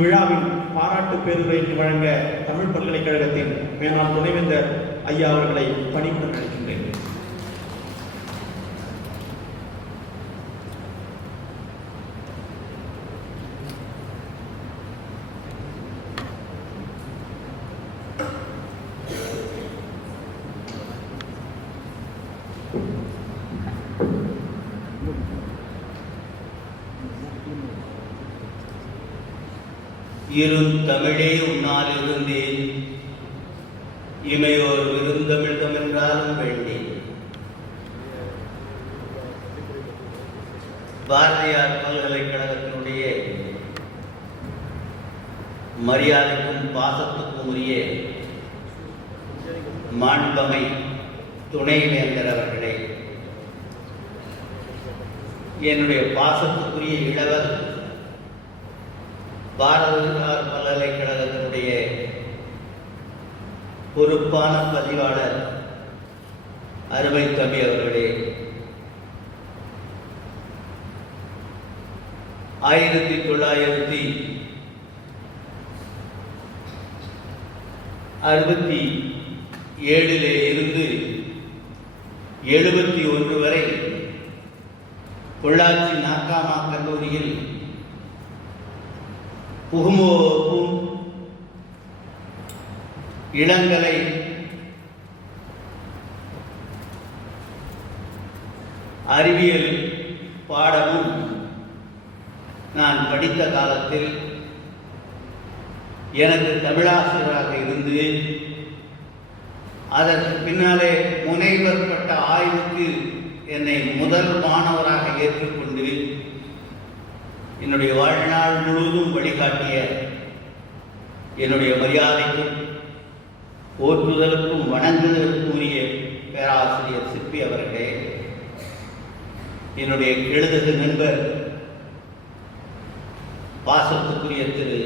விழாவில் பாராட்டு பேருரை வழங்க தமிழ் பல்கலைக்கழகத்தின் மேலாண் துணைவேந்தர் ஐயா அவர்களை பணிவுடன் அழைக்கின்றேன். இருந்தமிழே உன்னால் இருந்தேன், இமையோர் விருந்தமிழ்தம் என்றாலும் வேண்டேன். பாரதியார் பல்கலைக்கழகத்தினுடைய மரியாதைக்கும் பாசத்துக்கும் உரிய மாண்பமை துணைவேந்தர் அவர்களே, என்னுடைய பாசத்துக்குரிய இளவர் பாரதியார் பல்கலைக்கழகத்தினுடைய பொறுப்பான பதிவாளர் அருமை தம்பி அவர்களே, 1967 இருந்து 71 வரை பொள்ளாச்சி நாக்காமா கல்லூரியில் புகுமோப்பும் இளங்கலை அறிவியல் பாடமும் நான் படித்த காலத்தில் எனக்கு தமிழாசிரியராக இருந்து அதற்கு பின்னாலே முனைவர் பட்ட ஆய்வுக்கு என்னை முதல் மாணவராக ஏற்றுக்கொண்டு என்னுடைய வாழ்நாள் முழுவதும் வழிகாட்டிய என்னுடைய மரியாதைக்கும் போற்றுதலுக்கும் வணங்குதலுக்கும் உரிய பேராசிரியர் சிற்பி அவர்களே, என்னுடைய எழுதுக நண்பர் பாசத்துக்குரிய திரு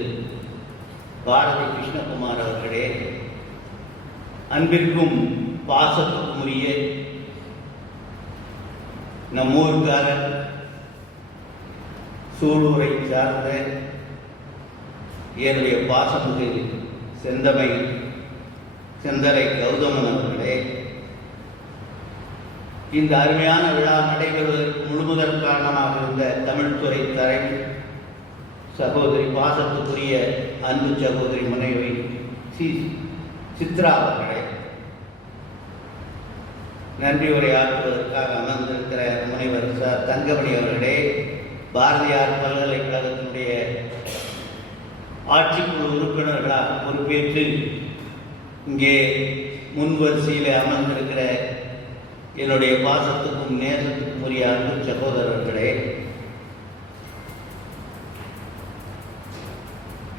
பாரதி கிருஷ்ணகுமார் அவர்களே, அன்பிற்கும் பாசத்துக்கும் உரிய நம்மூர்காரர் சூலூரை சார்ந்த என்னுடைய பாசமிகு செந்தலை கௌதமன் அவர்களே, இந்த அருமையான விழா நடைபெறுவதற்கு முழுமுதற் காரணமாக இருந்த தமிழ்துறை தரை சகோதரி பாசத்துக்குரிய அன்பு சகோதரி முனைவி சித்ரா அவர்களே, நன்றி உரையாற்றுவதற்காக அமர்ந்திருக்கிற முனைவர் தங்கமணி அவர்களே, பாரதியார் பல்கலைக்கழகத்தினுடைய ஆட்சிக்குழு உறுப்பினர்களாக பொறுப்பேற்று இங்கே முன்வரிசையில் அமர்ந்திருக்கிற என்னுடைய பாசத்துக்கும் நேசத்துக்கும் உரிய அன்பு சகோதரர்களே,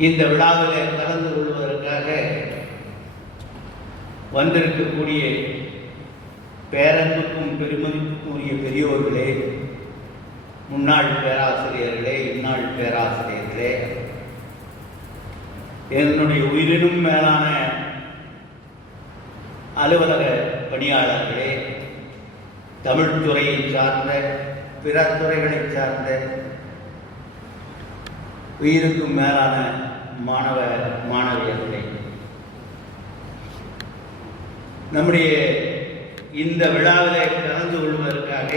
இந்த விழாவில் கலந்து கொள்வதற்காக வந்திருக்கக்கூடிய பேரன்புக்கும் பெருமதிப்புக்கும் உரிய பெரியோர்களே, முன்னாள் பேராசிரியர்களே, இந்நாள் பேராசிரியர்களே, என்னுடைய உயிரினும் மேலான அலுவலக பணியாளர்களே, தமிழ்துறையை சார்ந்த பிற துறைகளை சார்ந்த உயிருக்கும் மேலான மாணவ மாணவியர்களே, நம்முடைய இந்த விழாவிலே கலந்து கொள்வதற்காக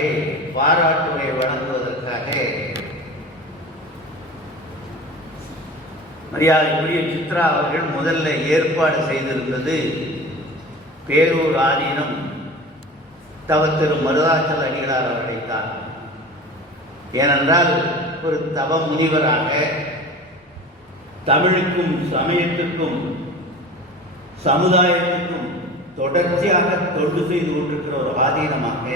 பாராட்டுரை வழங்குவதற்காக மரியாதைக்குரிய சித்ரா அவர்கள் முதல்ல ஏற்பாடு செய்திருந்தது பேரூர் ஆதீனம் திரு மருதாச்சல அடிகளார் அவர்களைத்தான். ஏனென்றால் ஒரு தவ முனிவராக தமிழுக்கும் சமயத்துக்கும் சமுதாயத்துக்கும் தொடர்ச்சியாக தொண்டு செய்து கொண்டிருக்கிற ஒரு ஆதீனமாக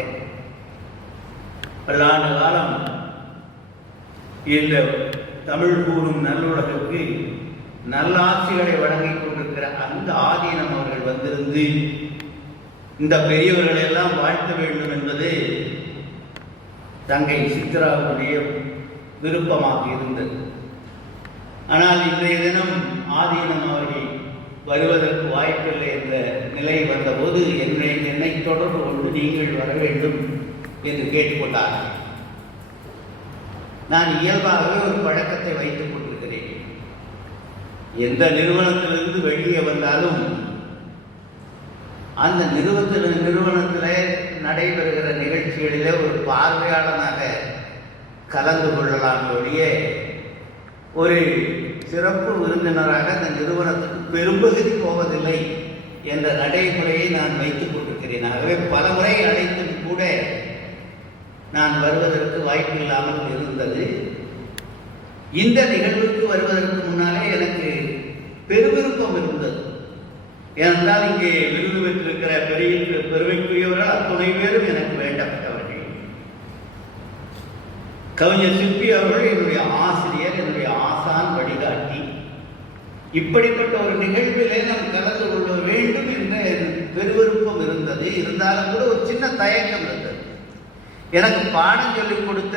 பல்லாண்டு காலம் இந்த தமிழ் கூறும் நல்லுலகுக்கு நல்லாட்சிகளை வழங்கிக் கொண்டிருக்கிற அந்த ஆதீனம் அவர்கள் வந்திருந்து இந்த பெரியவர்களை எல்லாம் வாழ்த்த வேண்டும் என்பது தங்கை சித்ராவுடைய விருப்பமாக இருந்தது. ஆனால் இன்றைய தினம் ஆதீனம் அவர்கள் வருவதற்கு வாய்ப்பில்லை என்ற நிலை வந்தபோது என்னை தொடர்பு கொண்டு நீங்கள் வர வேண்டும் என்று கேட்டுக்கொண்டார்கள். நான் இயல்பாகவே ஒரு பழக்கத்தை வைத்துக் கொண்டிருக்கிறேன். எந்த நிறுவனத்திலிருந்து வெளியே வந்தாலும் அந்த நிறுவனத்தில் நடைபெறுகிற நிகழ்ச்சிகளிலே ஒரு பார்வையாளனாக கலந்து கொள்ளலாம் ஒழிய ஒரு சிறப்பு விருந்தினராக அந்த நிறுவனத்துக்கு பெரும்பகுதி போவதில்லை என்ற நடைமுறையை நான் வைத்துக் கொண்டிருக்கிறேன். ஆகவே பல முறை அழைத்தும் கூட நான் வருவதற்கு வாய்ப்பு இல்லாமல் இருந்தது. இந்த நிகழ்வுக்கு வருவதற்கு முன்னாலே எனக்கு பெருவிருப்பம் இருந்தது. ஏனென்றால் இங்கே விருது பெற்றிருக்கிற பெருமைக்குரியவர்கள் அத்துணை பேரும் எனக்கு வேண்டப்பட்டவர்கள். கவிஞர் சிற்பி அவர்கள் என்னுடைய ஆசிரியர், என்னுடைய ஆசான், வழிகாட்டி. இப்படிப்பட்ட ஒரு நிகழ்விலே நாம் கலந்து கொள்ள வேண்டும் என்ற பெருவிருப்பம் இருந்தது. இருந்தாலும் கூட ஒரு சின்ன தயக்கம் இருந்தது. எனக்கு பாடம் சொல்லிக் கொடுத்த,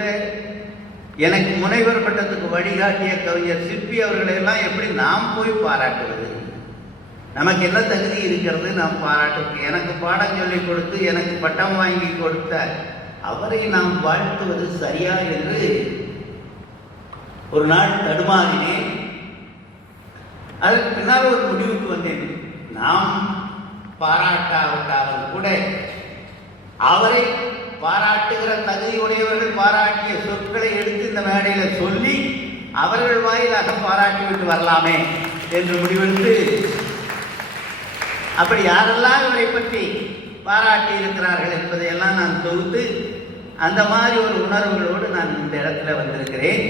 எனக்கு முனைவர் பட்டத்துக்கு வழிகாட்டிய கவிஞர் சிற்பி அவர்களெல்லாம் எப்படி நாம் போய் பாராட்டுவது? நமக்கு என்ன தகுதி இருக்கிறது நாம் பாராட்டுவது? எனக்கு பாடம் சொல்லிக் கொடுத்து எனக்கு பட்டம் வாங்கி கொடுத்த அவரை நாம் வாழ்த்துவது சரியா என்று ஒரு நாள் தடுமாறினேன். அதற்கு பின்னால் ஒரு முடிவுக்கு வந்தேன். நாம் பாராட்டாவிட்டாலும் கூட அவரை பாராட்டுகிற தகுதியுடையவர்கள் பாராட்டிய சொற்களை எடுத்து இந்த மேடையில் சொல்லி அவர்கள் வாயிலாக பாராட்டிவிட்டு வரலாமே என்று முடிவெடுத்து, அப்படி யாரெல்லாம் இவரை பற்றி பாராட்டி இருக்கிறார்கள் என்பதையெல்லாம் நான் தொகுத்து அந்த மாதிரி ஒரு உணர்வுகளோடு நான் இந்த இடத்துல வந்திருக்கிறேன்.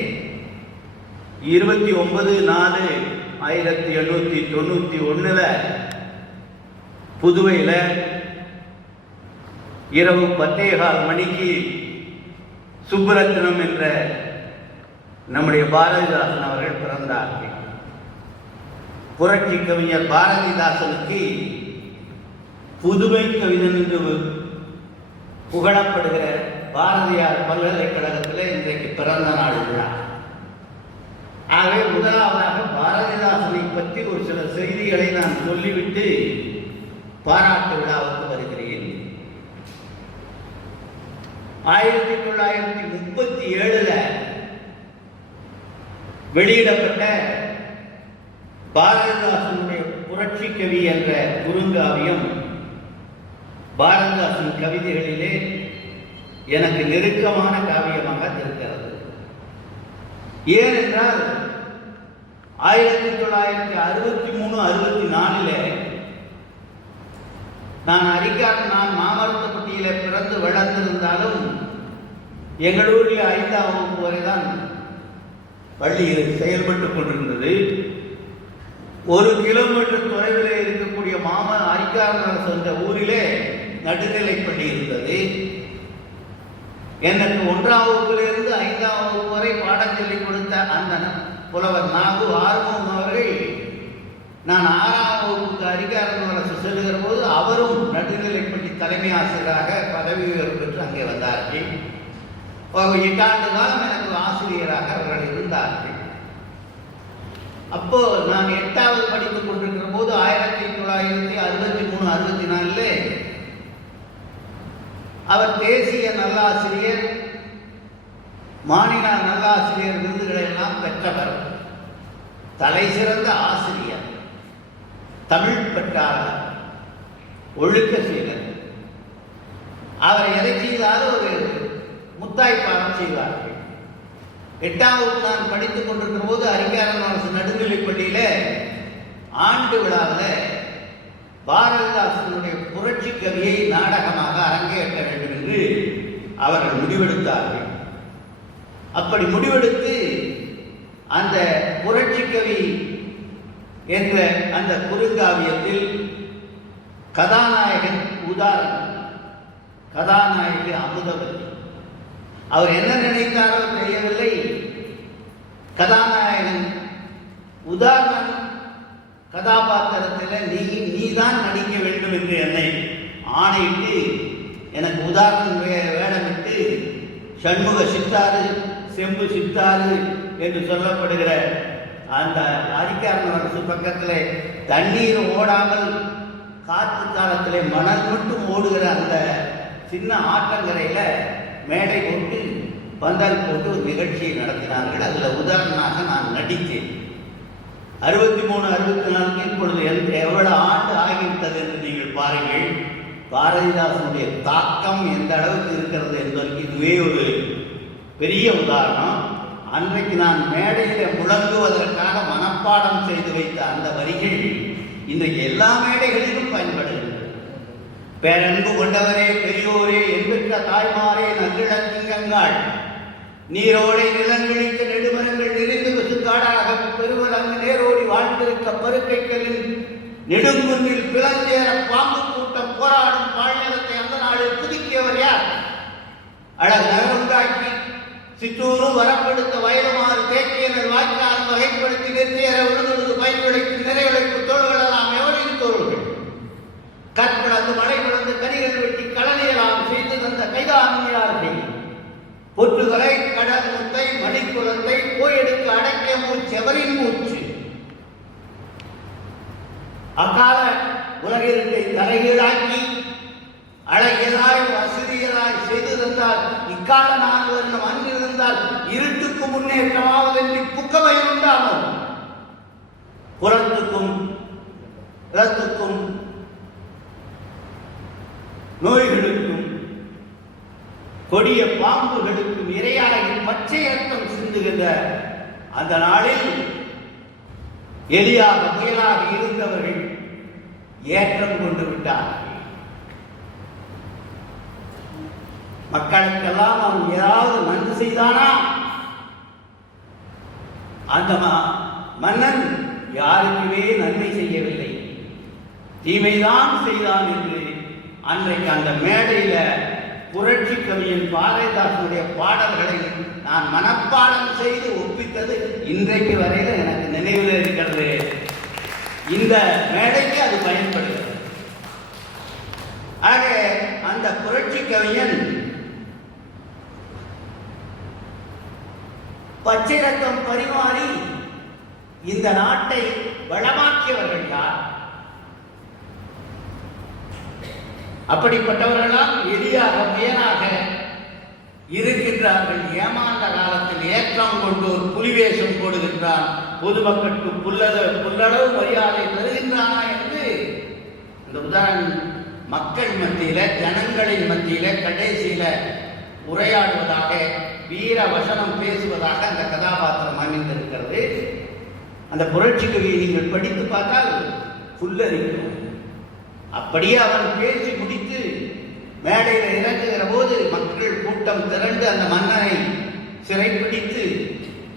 29/4/1891 புதுவையில் இரவு 10:15 மணிக்கு சுப்புரத்னம் என்ற நம்முடைய பாரதிதாசன் அவர்கள் பிறந்தார்கள். புரட்சி கவிஞர் பாரதிதாசனுக்கு புதுவை கவிஞன் என்று புகழப்படுகிற பாரதியார் பல்கலைக்கழகத்தில் இன்றைக்கு பிறந்த நாள் விழா. ஆகவே முதலாவதாக பாரதிதாசனை பற்றி ஒரு சில செய்திகளை நான் சொல்லிவிட்டு பாராட்டு விழாவுக்கு வருகிறேன். 1937 வெளியிடப்பட்ட பாரதிதாசனுடைய புரட்சி கவி என்ற குறுங்காவியம் பாரதிதாசன் கவிதைகளிலே எனக்கு நெருக்கமான காவியமாக இருக்கிறது. ஏனென்றால் 1963-64 நான் மாமரத்தப்பட்டியில பிறந்து வளர்ந்திருந்தாலும் எங்கள் ஊரில் 5ஆம் வகுப்பு வரைதான் பள்ளியில் செயல்பட்டுக் கொண்டிருந்தது. 1 கிலோமீட்டர் தொலைவில் இருக்கக்கூடிய அரிக்காரன் என்ற ஊரிலே நடுநிலைப்பள்ளி இருந்தது. எனக்கு 1ஆம் வகுப்பிலிருந்து 5ஆம் வகுப்பு வரை பாடம் சொல்லிக் கொடுத்த அந்த புலவர் நாகு ஆர்வம் அவர்கள் நான் 6ஆம் வகுப்புக்கு அரிக்காரன் செல்லுகிற போது அவரும் நடுநிலைப்பள்ளி தலைமை ஆசிரியராக பதவி உயர்வு பெற்று அங்கே வந்தார்கள். 8 ஆண்டு காலம் எனக்கு ஆசிரியராக அவர்கள் இருந்தார்கள். அப்போ நான் 8வது படித்துக் கொண்டிருக்கிற போது 1963-64 அவர் தேசிய நல்லாசிரியர், மாநில நல்லாசிரியர் விருதுகளை எல்லாம் பெற்றவர். தலை சிறந்த ஆசிரியர், தமிழ் பெற்றாளர், ஒழுக்க சீலர். அவர் எதை செய்தாலும் ஒரு முத்தாய்ப்பாக செய்வார்கள். 8ஆம் வகுப்பு நான் படித்துக் கொண்டிருக்கிற போது அரிக்காரன் அரசு நடுநிலைப்பள்ளியில ஆண்டு விழாவில் பாரதிதாசனுடைய புரட்சி கவியை நாடகமாக அரங்கேற்ற வேண்டும் என்று அவர்கள் முடிவெடுத்தார்கள். அப்படி முடிவெடுத்து அந்த புரட்சி கவி என்ற அந்த குறுங்காவியத்தில் கதாநாயகன் உதாரணம், கதாநாயகி அமுதவல்லி. அவர் என்ன நினைத்தாரோ தெரியவில்லை. கதாநாயகன் உதாரணம் கதாபாத்திரத்தில் நீதான் நடிக்க வேண்டும் என்று என்னை ஆணையிட்டு எனக்கு உதாரணம் வேடமிட்டு சண்முக சித்தாறு, செம்பு சித்தாறு என்று சொல்லப்படுகிற அந்த அரிக்காரன் அரசு பக்கத்தில் தண்ணீர் ஓடாமல் காற்று காலத்திலே மணல் மட்டும் ஓடுகிற அந்த சின்ன ஆற்றங்கரையில் மேடை போட்டு பந்தல் போட்டு ஒரு நிகழ்ச்சியை நடத்தினார்கள். அதில் உதாரணமாக நான் நடித்தேன். 63, 64 இப்பொழுது எவ்வளவு ஆண்டு ஆகிவிட்டது என்று நீங்கள் பாருங்கள். பாரதிதாசனுடைய தாக்கம் எந்த அளவுக்கு இருக்கிறது என்பதற்கு இதுவே ஒரு பெரிய உதாரணம். அன்றைக்கு நான் மேடையில் முழங்குவதற்காக மனப்பாடம் செய்து வைத்த அந்த வரிகள் இன்றைக்கு எல்லா மேடைகளிலும் பயன்படுகிறது. பேரன்பு கொண்டவரே, பெரியோரே, என்பெற்ற தாய்மாரே, நல்லிடத்திங்கங்கள், நீரோடை நிலங்களுக்கு நெடுமரங்கள் நிறைந்து விசுக்காடாக பெருவலங்கு நேரோடி வாழ்ந்திருக்க பருக்கைகளின் நெடுங்குன்றில் பிளஞ்சேர பாம்பு கூட்டம் போராடும் பாழ்நிலத்தை அந்த நாளில் புதுக்கியவர் யார்? அழகு நகருண்டாக்கி சிற்றூரு வரப்படுத்த வயலுமாறு தேக்கியனர் வாய்க்கால் வகைப்படுத்தி நெற்றியற விழுந்து பயிர்விளைக்கு நிறைவிளைப்பு தோள்களெல்லாம் எவரின் தோள்கள் கற்பிழந்து மழை பிளந்து கனிகள் வெட்டி களனியலாம் செய்து தந்த கைதாமியார்கள் பொற்றுகளை கடல் முத்தை மடிக்குளத்தை போயெடுக்க அடக்கிய மூச்சு எவரின் மூச்சு. அக்கால உலகிற்கை தலைகீழாக்கி அழகியதாய் வசதியதாய் செய்து தந்தால் இக்கால 4 வருடம் அன்றிருந்தால் இருட்டுக்கு முன்னேற்றமாவதென்று புக்கமையும் உண்டாகும். புறத்துக்கும் இறத்துக்கும் நோய்களுக்கும் கொடிய பாம்புகளுக்கும் இரையாகி பச்சை ரத்தம் சிந்துகின்ற அந்த நாளில் எலியாக புயலாக இருந்தவர்கள் ஏற்றம் கொண்டு விட்டார்கள். மக்களுக்கெல்லாம் அவன் ஏதாவது நன்மை செய்தானா? அந்த மன்னன் யாருக்குமே நன்மை செய்யவில்லை, தீமைதான் செய்தான் என்று அன்றைக்கு அந்த மேடையில புரட்சி கவிஞன் பாரதிதாசனுடைய பாடல்களை நான் மனப்பாடம் செய்து ஒப்பித்தது இன்றைக்கு வரையில எனக்கு நினைவில் இருக்கிறது. இந்த மேடைக்கு அது பயன்படுகிறது. ஆக அந்த புரட்சி கவிஞன் பச்சை ரத்தம் பரிமாறி இந்த நாட்டை வளமாக்கியவர்கள் யார்? அப்படிப்பட்டவர்களால் எளியாக முயலாக இருக்கின்றார்கள். ஏமாந்த காலத்தில் ஏற்றம் கொண்டு ஒரு புலிவேஷம் போடுகின்றான், பொதுமக்களுக்கு புல்லளவு மரியாதை தருகின்றானா என்று இந்த உதாரணம் மக்கள் மத்தியில, ஜனங்களின் மத்தியில கடைசியில உரையாடுவதாக, வீர வசனம் பேசுவதாக அந்த கதாபாத்திரம் அமைந்திருக்கிறது. அந்த புரட்சி கவியை நீங்கள் படித்து பார்த்தால் புல்லரிக்கும். அப்படியே அவன் பேசி முடித்து மேடையில் இறங்குகிற போது மக்கள் கூட்டம் திரண்டு அந்த மன்னனை சிறைப்பிடித்து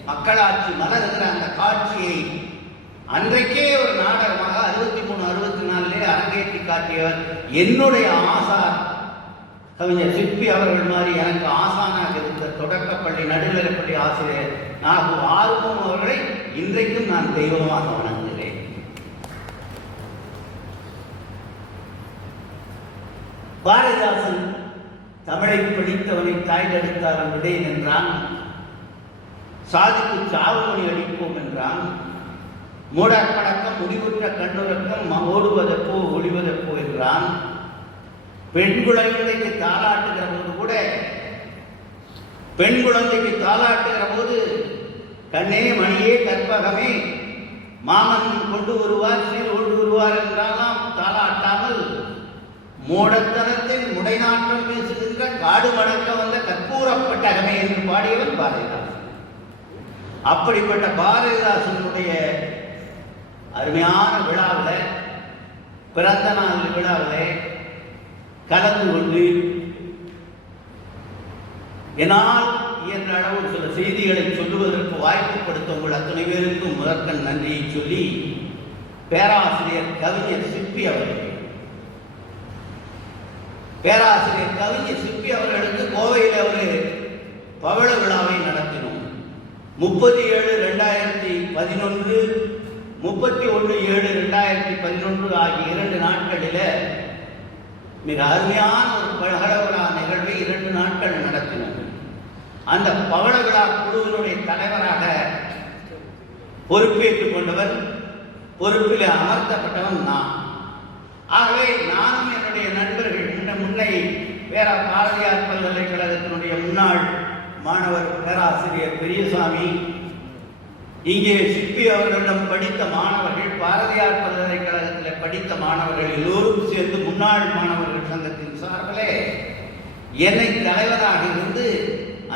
மக்களாட்சி மலர்கிற அந்த காட்சியை அன்றைக்கே ஒரு நாடகமாக 63, 64 அரங்கேற்றி காட்டியவர் என்னுடைய ஆசான் கவிஞர் சிற்பி அவர்கள் மாதிரி எனக்கு ஆசானாக இருந்த தொடக்கப்பள்ளி நடுநிலைப்பள்ளி ஆசிரியர் ஆர்வம் அவர்களை இன்றைக்கும் நான் தெய்வமாக வணங்குகிறேன். பாரதிதாசன் தமிழை படித்தவனை தாய்ந்தெடுத்தார் விடேன் என்றான், சாதிக்கு சாவுமணி அடிப்போம் என்றான், மூடப்படக்கம் முடிவுற்ற கண்ணுறக்கம் ஓடுவதப்போ ஒளிவதப்போ என்றான். பெண் குழந்தைக்கு தாளாட்டுகிற போது கூட, பெண் குழந்தைக்கு தாளாட்டுகிற போது கண்ணே மணியே கற்பகமே மாமன் கொண்டு வருவார் சீர் கொண்டு வருவார் என்றாலாம் தாளாட்டாமல் மூடத்தனத்தின் முடைநாட்டம் பேசுகின்ற காடு மணக்க வந்த கற்பூரப்பட்டகமே என்று பாடியவன் பாரதிதாசன். அப்படிப்பட்ட பாரதிதாசனுடைய அருமையான விழாவில், பிறந்த நாள் விழாவில் கலந்து கொண்டு என்னால் இயன்ற அளவு சில செய்திகளை சொல்லுவதற்கு வாய்ப்பு கொடுத்த உங்கள் அத்தனை பேருக்கும் முதற்கண் நன்றியை சொல்லி, பேராசிரியர் கவிஞர் சிற்பி அவர்களுக்கு கோவையில் ஒரு பவள விழாவை நடத்தினோம். 30/7/2011, 31/7/2011 ஆகிய 2 நாட்களில் மிக அருமையான ஒரு பவள விழா நிகழ்வை 2 நாட்கள் நடத்தினோம். அந்த பவள விழா குழுவினுடைய தலைவராக பொறுப்பேற்றுக் கொண்டவர், பொறுப்பில் அமர்த்தப்பட்டவன் நான். ஆகவே நானும் என்னுடைய நண்பர்கள் முன்னை பாரதியார் பல்கலைக்கழகத்தினுடைய முன்னாள் மாணவர் பேராசிரியர் பெரியசாமி, இங்கே சிற்பி அவர்களிடம் படித்த மாணவர்கள், பாரதியார் பல்கலைக்கழகத்தில் படித்த மாணவர்கள் எல்லோரும் சேர்ந்து முன்னாள் மாணவர்கள் சங்கத்தின் சார்பிலே என்னை தலைவராக இருந்து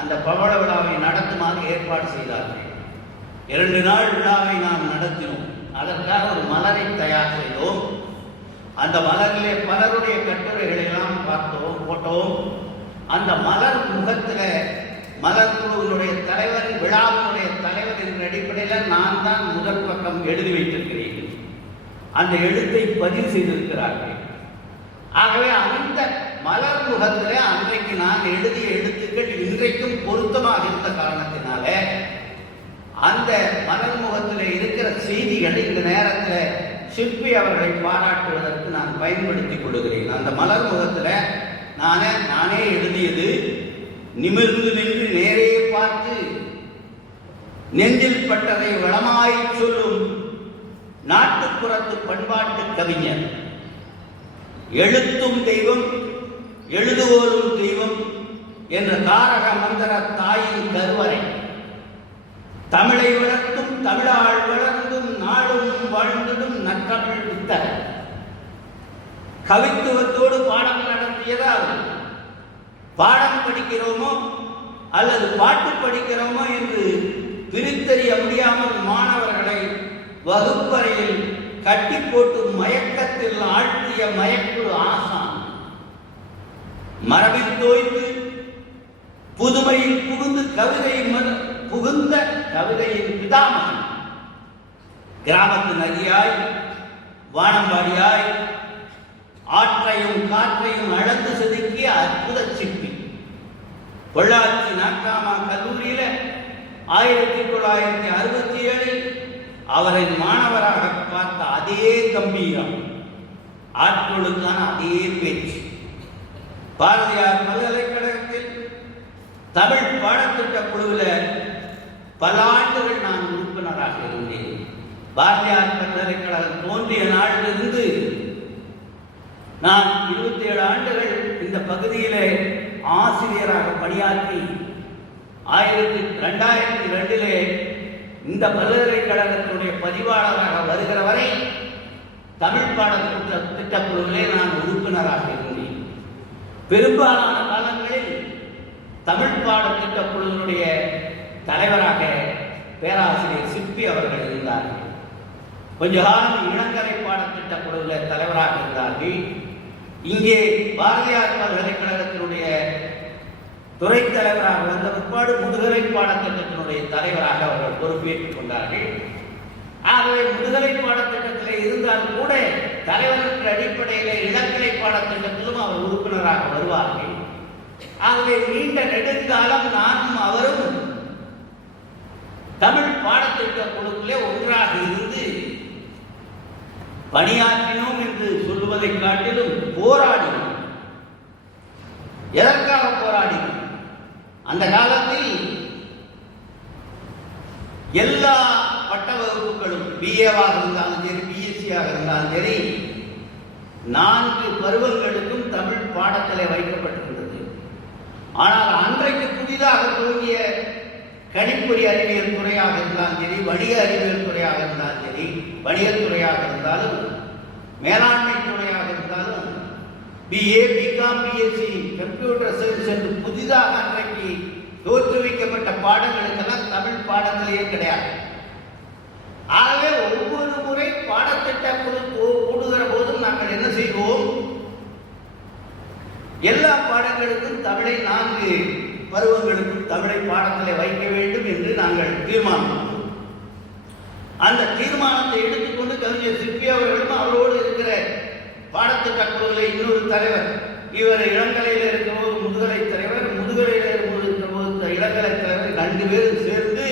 அந்த பவள விழாவை நடத்துமாறு ஏற்பாடு செய்தார்கள். 2 நாள் விழாவை நாம் நடத்தினோம். அதற்காக ஒரு மலரை தயார் செய்தோம். அந்த மலரிலே பலருடைய கட்டுரைகளை எல்லாம் பார்த்தோம், போட்டோம். அந்த மலர் முகத்தில் மலர் குழுவினுடைய தலைவர், விழாவினுடைய தலைவர் என்ற அடிப்படையில் நான் தான் முதல் பக்கம் எழுதி வைத்திருக்கிறேன். அந்த எழுத்தை பதிவு செய்திருக்கிறார்கள். ஆகவே அந்த மலர் முகத்தில் அன்றைக்கு நான் எழுதிய எழுத்துக்கள் இன்றைக்கும் பொருத்தமாக இருந்த காரணத்தினால அந்த மலர் முகத்தில் இருக்கிற செய்திகளை இந்த நேரத்தில் சிற்பி அவர்களை பாராட்டுவதற்கு நான் பயன்படுத்திக் கொள்கிறேன். அந்த மலர் முகத்தில் நானே எழுதியது, நிமிர்ந்து நின்று நேரே பார்த்து நெஞ்சில் பட்டதை வளமாய் சொல்லும் நாட்டுப்புறத்து பண்பாட்டு கவிஞர், எழுத்தும் தெய்வம் எழுதுவோரும் தெய்வம் என்ற தாரக மந்திர தாயின் கருவறை, தமிழை வளர்த்தும் தமிழால் வளர்ந்தும் நாடும் வாழ்ந்திடும் நற்றமிழ் வித்தர், கவித்துவத்தோடு பாடம் நடத்தியதால் பாடம் படிக்கிறோமோ அல்லது பாட்டு படிக்கிறோமோ என்று பிரித்தறிய முடியாமல் மாணவர்களை வகுப்பறையில் கட்டி போட்டு மயக்கத்தில் ஆழ்த்திய மயக்கு ஆசான், மரபில் தோய்ந்து புதுமையில் புகுந்த கவிதையின் பிதாமகன், கிராமத்து நதியாய் வானம்பாடியாய் ஆற்றையும் காற்றையும் அளந்து செதுக்கிய அற்புத சிற்பி, பொள்ளாச்சி நாக்காமா கல்லூரியில 1967 அவரின் மாணவராக பார்த்த அதே கம்பீரம், ஆட்களுக்கான அதே பேச்சு, பாரதியார் பல்கலைக்கழகத்தில் தமிழ் பாடத்திட்ட குழுவில் பல ஆண்டுகள் நான் உறுப்பினராக இருந்தேன். பாரதியார் பல்கலைக்கழகம் தோன்றிய நாளிலிருந்து நான் 27 ஆண்டுகள் இந்த பகுதியிலே ஆசிரியராக பணியாற்றி 2002 இந்த பல்கலைக்கழகத்தினுடைய பதிவாளராக வருகிற வரை தமிழ் பாடத்திட்ட திட்டக்குழுவிலே நான் உறுப்பினராக இருந்தேன். பெரும்பாலான காலங்களில் தமிழ் பாடத்திட்ட குழுவினுடைய தலைவராக பேராசிரியர் சிற்பி அவர்கள் இருந்தார்கள். கொஞ்ச காலம் இளங்கலை பாடத்திட்ட குழுவில் தலைவராக இருந்தார்கள். இங்கே பாரதியார் பல்கலைக்கழகத்தினுடைய துறை தலைவராக வந்த பிற்பாடு முதுகலை பாடத்திட்டத்தினுடைய தலைவராக அவர்கள் பொறுப்பேற்றுக் கொண்டார்கள். ஆகவே முதுகலை பாடத்திட்டத்தில் இருந்தால் கூட தலைவருக்கு அடிப்படையில் இளங்கலை பாடத்திட்டத்திலும் அவர் உறுப்பினராக வருவார்கள். ஆகவே நீண்ட நெடுங்காலம் நானும் அவரும் தமிழ் பாடத்திட்ட குழுவிலே ஒன்றாக இருந்து பணியாற்றினோம் என்று சொல்லுவதை காட்டிலும் போராடினோம். எதற்காக போராடினோம்? அந்த காலத்தில் எல்லா பட்ட வகுப்புகளும் பிஏவாக இருந்தாலும் சரி, பிஎஸ்சியாக இருந்தாலும் சரி, 4 பருவங்களுக்கும் தமிழ் பாடத்திலே வைக்கப்பட்டிருந்தது. ஆனால் அன்றைக்கு புதிதாக துவங்கிய கணிப்பொறி அறிவியல் துறையாக இருந்தாலும் சரி, வணிக அறிவியல் துறையாக இருந்தாலும் சரி, வணிகத்துறையாக இருந்தாலும் மேலாண்மை துறையாக இருந்தாலும் BA, BCom, BSc, computer science என்று புதிதாக அன்றைக்கு தோற்றுவிக்கப்பட்ட பாடங்களுக்கெல்லாம் தமிழ் பாடத்திலேயே கிடையாது. ஆகவே ஒவ்வொரு முறை பாடத்திட்ட கூடுகிற போதும் நாங்கள் என்ன செய்வோம்? எல்லா பாடங்களுக்கும் தமிழை 4 பருவங்களுக்கும் தமிழை பாடத்திலே வைக்க வேண்டும் என்று நாங்கள் தீர்மானம். அந்த தீர்மானத்தை எடுத்துக்கொண்டு கவிஞர் சிற்பி அவர்களும் அவரோடு இருக்கிற பாடத்திட்ட குழுவில் இன்னொரு தலைவர், இவர் இளங்கலையில் இருக்கிற ஒரு முதுகலை தலைவர், முதுகலையில் இருக்கிற ஒரு இளங்கலை தலைவர், 2 பேரும் சேர்ந்து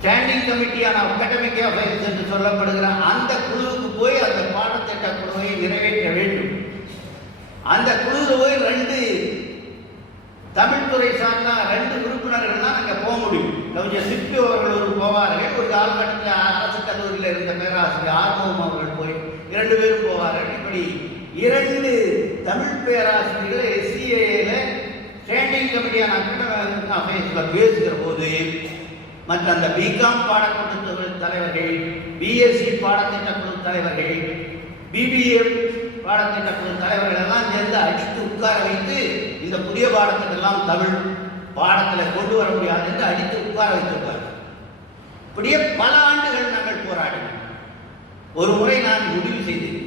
standing committee on academic affairs என்று சொல்லப்படுகிற அந்த குழுவுக்கு போய் அந்த பாடத்திட்ட குழுவை நிறைவேற்ற வேண்டும். அந்த குழுவில் போய் 2 தமிழ்துறை சார்ந்த 2 உறுப்பினர்கள் தான் அங்கே போக முடியும். கவிஞர் சிற்பி அவர்கள் ஒரு போவார்கள். ஒரு காலகட்டத்தில் அரசு கல்லூரியில் இருந்த பேராசிரியர் ஆர்வம் அவர்கள் போய் 2 பேரும் போவார்கள். இப்படி 2 தமிழ் பேராசிரியர்கள் SCAல ஸ்டாண்டிங் கமிட்டி ஆன் அகாடமிக் அஃபேர்ஸ்ல பேசுகிற போது மற்ற அந்த பிகாம் பாடக்கூட்ட தலைவர்கள், பிஎஸ்சி பாடத்திட்ட குழு தலைவர்கள், பிபிஏ பாடத்திட்ட குழு தலைவர்கள் எல்லாம் சேர்ந்து அடித்து உட்கார வைத்து இந்த புதிய பாடத்திட்டெல்லாம் தமிழ் பாடத்தில் கொண்டு வர முடியாது என்று அடித்து உட்கார வைத்திருப்பார்கள். இப்படியே பல ஆண்டுகள் நாங்கள் போராடினோம். ஒரு முறை நான் முடிவு செய்தேன்,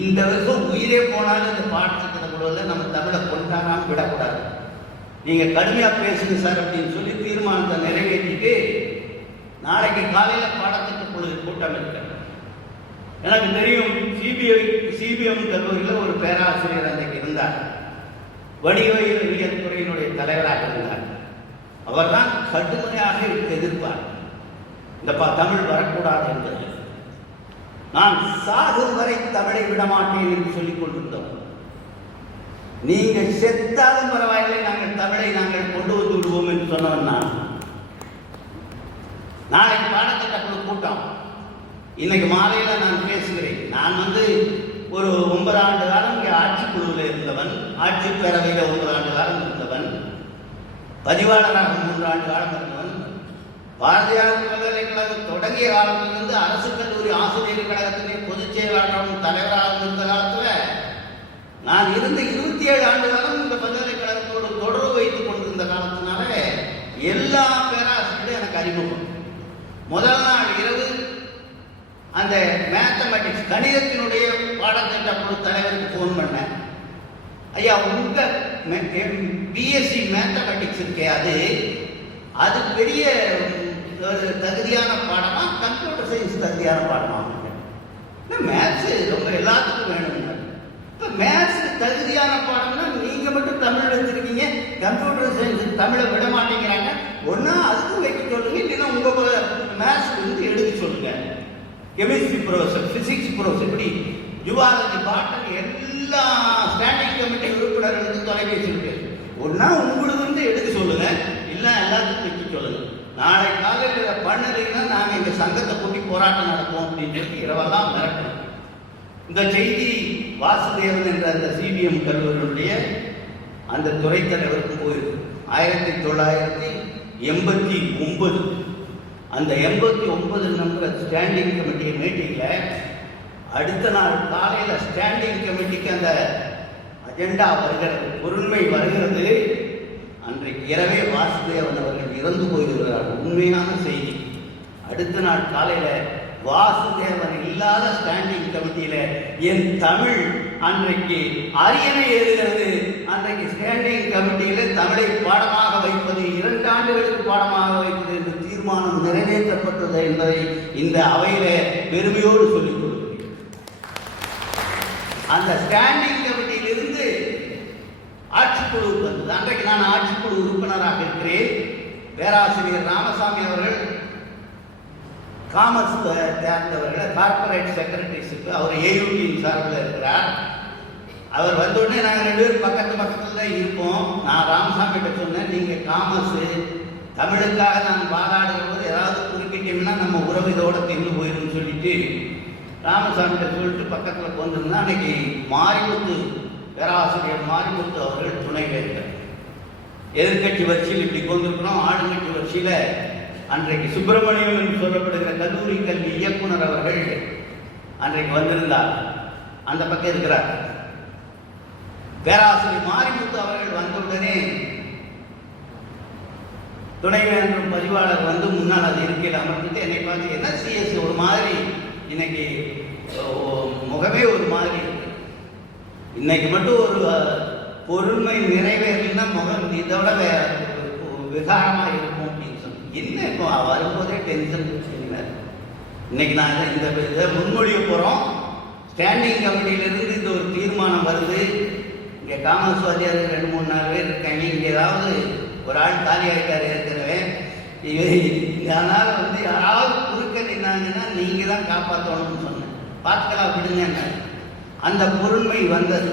இந்த வருஷம் உயிரே போனாலும் இந்த பாடத்திட்டத்தை கொள்வதில் நம்ம தமிழை கொண்டாடாமல் விடக்கூடாது, நீங்கள் கடுமையாக பேசுங்க சார் அப்படின்னு சொல்லி தீர்மானத்தை நிறைவேற்றிட்டு நாளைக்கு காலையில் பாடத்திட்ட குழு கூட்டம் இருக்கிறேன். எனக்கு தெரியும், சிபிஎம் கல்லூரியில் ஒரு பேராசிரியர் அன்றைக்கு இருந்தார், வணிகவியல் துறையினுடைய தலைவராக இருந்தார். அவர் தான் கடுமையாக எதிர்ப்பார், இந்த தமிழ் வரக்கூடாது என்பது. நான் சாகும் வரை தமிழை விடமாட்டேன் என்று சொல்லிக் கொண்டிருந்தோம். நீங்கள் செத்தாலும் பரவாயில்லை, நாங்கள் தமிழை நாங்கள் கொண்டு வந்து விடுவோம் என்று சொன்னவன் நான். நாளைக்கு பாடத்திட்ட குழு கூட்டம், இன்னைக்கு மாலையில் நான் பேசுகிறேன். நான் ஒரு 9 ஆண்டு காலம் இங்கே ஆட்சிக்குழுவில் இருந்தவன், ஆட்சி பேரவையில் 9 ஆண்டு காலம் இருந்தவன், பதிவாளராக 3 ஆண்டு காலம் இருந்தவன். பாரதியார் பல்கலைக்கழகம் தொடங்கிய காலத்திலிருந்து அரசு கல்லூரி ஆசிரியர் கழகத்திலே பொதுச் செயலாளரும் தலைவராக இருந்த காலத்தில் நான் இருந்த 27 ஆண்டு காலம் இந்த பல்கலைக்கழகத்தோடு தொடர்பு வைத்துக் கொண்டிருந்த காலத்தினால எல்லா பேராசிரியரும் எனக்கு அறிமுகம். முதல் நாள் இரவு அந்த மேத்தமெட்டிக்ஸ் கணிதத்தினுடைய பாடத்திட்ட குழு தலைவருக்கு ஃபோன் பண்ணேன். ஐயா, உங்க பிஎஸ்சி மேத்தமெட்டிக்ஸ் இருக்கே, அது பெரிய ஒரு தகுதியான பாடமா, கம்ப்யூட்டர் சயின்ஸ் தகுதியான பாடமா? மேத்ஸ் ரொம்ப எல்லாத்துக்கும் வேணுங்க. இப்போ மேத்ஸ் தகுதியான பாடம்னா நீங்க மட்டும் தமிழ் வச்சிருக்கீங்க, கம்ப்யூட்டர் சயின்ஸ் தமிழை விட மாட்டேங்கிறாங்க. ஒன்னா அதுக்கும் வைக்க சொல்லுங்க, இல்லைன்னா உங்க மேத்ஸ் எடுக்க சொல்லுங்க. கெமிஸ்ட்ரி ப்ரொஃபஸர், பிசிக்ஸ் ப்ரொஃபஸர், இப்படி ஜுவாலஜி, பாட்டனி எல்லா ஸ்டாண்டிங் கமிட்டி உறுப்பினர்களுக்கு தொலைபேசி இருக்கு. ஒன்னா உங்களுக்கு எடுக்க சொல்லுங்க, இல்லை எல்லாத்துக்கும் வைக்க சொல்லுங்க. நாளை காலையில் பண்ணலைன்னா நாங்கள் எங்கள் சங்கத்தை கூட்டி போராட்டம் நடப்போம் அப்படின்னு சொல்லி இரவெல்லாம் மிரட்டணும். இந்த செய்தி வாசுதேவன் என்ற அந்த சிபிஎம் கல்லூரியுடைய அந்த துறை தலைவருக்கும் போயிருக்கு. 1989 அந்த 89 நம்பர் ஸ்டாண்டிங் கமிட்டி மீட்டிங்கில் அடுத்த நாள் காலையில் ஸ்டாண்டிங் கமிட்டிக்கு அந்த அஜெண்டா வருகிறது, பொருண்மை வருகிறது. அன்றைக்கு இரவே வாசுதேவன் அவர்கள் இறந்து போயிருக்கிறார்கள், உண்மையான செய்தி. அடுத்த நாள் காலையில் வாசுதேவன் இல்லாத ஸ்டாண்டிங் கமிட்டியில் என் தமிழ் அன்றைக்கு அரியணை ஏறுகிறது. அன்றைக்கு ஸ்டாண்டிங் கமிட்டியில் தமிழை பாடமாக வைப்பது, 2 ஆண்டுகளுக்கு பாடமாக வைப்பது என்று தீர்மானம் நிறைவேற்றப்பட்டது என்பதை இந்த அவையிலே பெருமையோடு சொல்லிக் கொள்கிறேன். அந்த ஸ்டாண்டிங் கமிட்டியிலிருந்து ஆட்சிக்குழு வந்தது. அன்றைக்கு நான் ஆட்சிக்குழு உறுப்பினராக இருக்கிறேன். பேராசிரியர் ராமசாமி அவர்கள் காமர்ஸ் சேர்ந்தவர்கள், கார்பரேட் செக்ரட்டரிஸுக்கு அவர் ஏயூடியின் சார்பில் இருக்கிறார். அவர் வந்தோடனே நாங்கள் 2 பேரும் பக்கத்தில் தான் இருப்போம். நான் ராமசாமி கிட்ட சொன்னேன், நீங்கள் காமர்ஸு தமிழுக்காக நான் வாதாடுகிற போது ஏதாவது குறுக்கிட்டீங்கன்னா நம்ம உறவு இதோட தெரிந்து போயிடும்னு சொல்லிட்டு ராமசாமி கிட்ட சொல்லிட்டு பக்கத்தில் கொண்டிருந்தேன். அன்னைக்கு மாரிமுத்து, பேராசிரியர் மாரிமுத்து அவர்கள் துணைவேந்தர். எதிர்கட்சி வரிசையில் இப்படி கொண்டிருக்கிறோம், ஆளுங்கட்சி வரிசையில் அன்றைக்கு சுப்பிரமணியம் என்று சொல்லப்படுகிற கல்லூரி கல்வி இயக்குனர் அவர்கள் அன்றைக்கு வந்திருந்தார். அந்த பக்கம் இருக்கிறார். பேராசிரியர் மாரிமுத்து அவர்கள் வந்தவுடனே துணைவேந்தரும் பதிவாளர் முன்னால் அது இருக்கையில் அமர்ந்துட்டு என்னை பார்த்து, என்ன சிஎஸ் ஒரு மாதிரி இன்னைக்கு முகமே ஒரு மாதிரி இருக்கு, இன்னைக்கு மட்டும் ஒரு பொருண்மை நிறைவேறலைன்னா முகம் இதோட விகாரமாக இருக்கும் அப்படின்னு சொல்லி, என்ன இப்போ வரும்போதே டென்ஷன் வச்சுருந்தார். இன்னைக்கு நான் இந்த இதை முன்மொழிய போகிறோம். ஸ்டாண்டிங் கமிட்டியிலிருந்து இந்த ஒரு தீர்மானம் வருது. இங்கே காமர்ஸ் வாத்தியார் 2-3-4 பேர் இருக்காங்க. இங்கே ஏதாவது ஒரு ஆள் காலி ஆகிட்டார் ஏற்கனவே. அதனால் யாராவது குறுக்க நின்னாங்கன்னா நீங்கள் தான் காப்பாற்றணும்னு சொன்னேன். பார்த்துக்கலாம் விடுங்க. அந்த பொருண்மை வந்தது.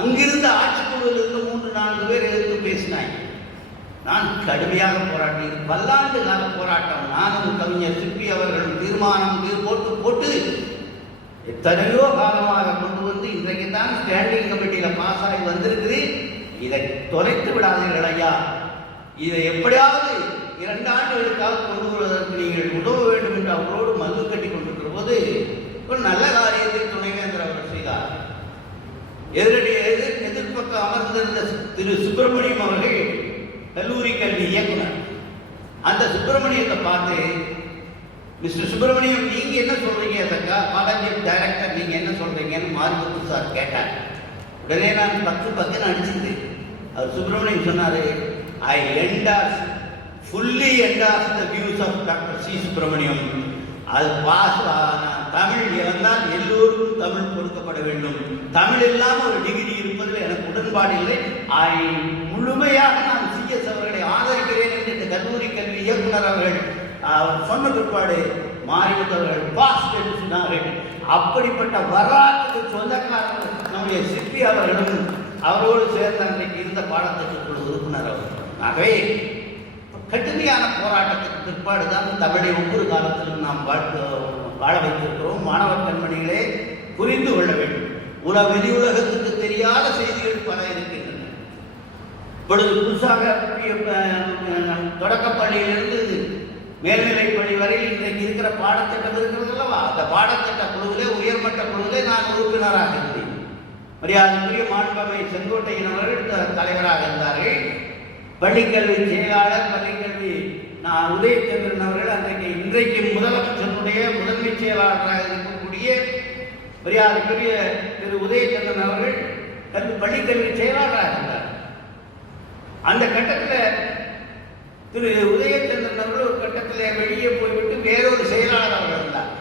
அங்கிருந்து ஆட்சிக்குழுவிலிருந்து 3-4 பேர் எதிர்த்து பேசினாங்க. நான் கடுமையாக போராட்டினேன். பல்லாண்டு கால போராட்டம். நானும் கவிஞர் சிற்பி அவர்களும் தீர்மானம் போட்டு எத்தனையோ காலமாக கொண்டு வந்து இன்றைக்கு தான் ஸ்டாண்டிங் கமிட்டியில் பாஸ் ஆகி வந்திருக்குது. இதை தொலைத்து விடாதீர்கள் ஐயா. இதை எப்படியாவது 2 ஆண்டுகளுக்காக கொண்டு வருவதற்கு நீங்கள் உதவ வேண்டும் என்று அவர்களோடு மல்லு கட்டி கொண்டிருக்கிற போது ஒரு நல்ல காரியத்தை துணைவேந்தர் அவர் செய்தார். எதிர்பக்கம் அமர்ந்திருந்த திரு சுப்பிரமணியம் அவர்கள் கல்லூரி கல்வி இயக்குனர். அந்த சுப்பிரமணியத்தை பார்த்து, மிஸ்டர் சுப்பிரமணியம், நீங்க என்ன சொல்றீங்க காலேஜ் டைரக்டர், நீங்க என்ன சொல்றீங்கன்னு மாரிமுத்து சார் கேட்டார். உடனே நான் 10 அடிச்சிருந்தேன். அவர் சுப்பிரமணியம் சொன்னாரு, ஐ endorse fully endorse the views of Dr. C. Subramaniam. அது பாஸ் தமிழ் இருந்தால் எல்லோருக்கும் தமிழ் கொடுக்கப்பட வேண்டும். தமிழ் இல்லாமல் ஒரு டிகிரி இருப்பதில் எனக்கு உடன்பாடு இல்லை. முழுமையாக நான் சிஎஸ் அவர்களை ஆதரிக்கிறேன் என்று இந்த கல்லூரி கல்வி இயக்குனர் அவர் சொன்ன பிற்பாடு மாரிமுத்து அவர்கள் பாஸ் என்று சொன்னார்கள். அப்படிப்பட்ட வரலாற்றுக்கு சொந்தக்காரர்கள் நம்முடைய சிற்பி அவர்களும் அவரோடு சேர்ந்த அன்றைக்கு இருந்த பாடத்திட்டக்குழு உறுப்பினர் அவர். ஆகவே கடுமையான போராட்டத்துக்கு பிற்பாடுதான் தமிழை ஒவ்வொரு காலத்திலும் நாம் வாழ வைத்திருக்கிறோம். மாணவர் கண்மணிகளே, புரிந்து கொள்ள வேண்டும். வெளி உலகத்துக்கு தெரியாத செய்திகள் பல இருக்கின்றன. இப்பொழுது புதுசாக தொடக்கப்பள்ளியிலிருந்து மேல்நிலைப் பள்ளி வரையில் இன்றைக்கு இருக்கிற பாடத்திட்டம் இருக்கிறது அல்லவா? அந்த பாடத்திட்ட குழுவிலே, உயர்மட்ட குழுவிலே நான் உறுப்பினராக இருந்தேன். மரியாதைக்குரிய மாண்புமை செங்கோட்டையன் அவர்கள் தலைவராக இருந்தார்கள். பள்ளிக்கல்வி செயலாளர், பள்ளிக்கல்வி உதயச்சந்திரன் அவர்கள் இன்றைக்கு முதலமைச்சருடைய முதன்மை செயலாளராக இருக்கக்கூடிய மரியாதைக்குரிய திரு உதயச்சந்திரன் அவர்கள் பள்ளிக்கல்வி செயலாளராக இருந்தார். அந்த கட்டத்தில் திரு உதயச்சந்திரன் அவர்கள் ஒரு கட்டத்தில் வெளியே போய்விட்டு வேறொரு செயலாளராக இருந்தார்.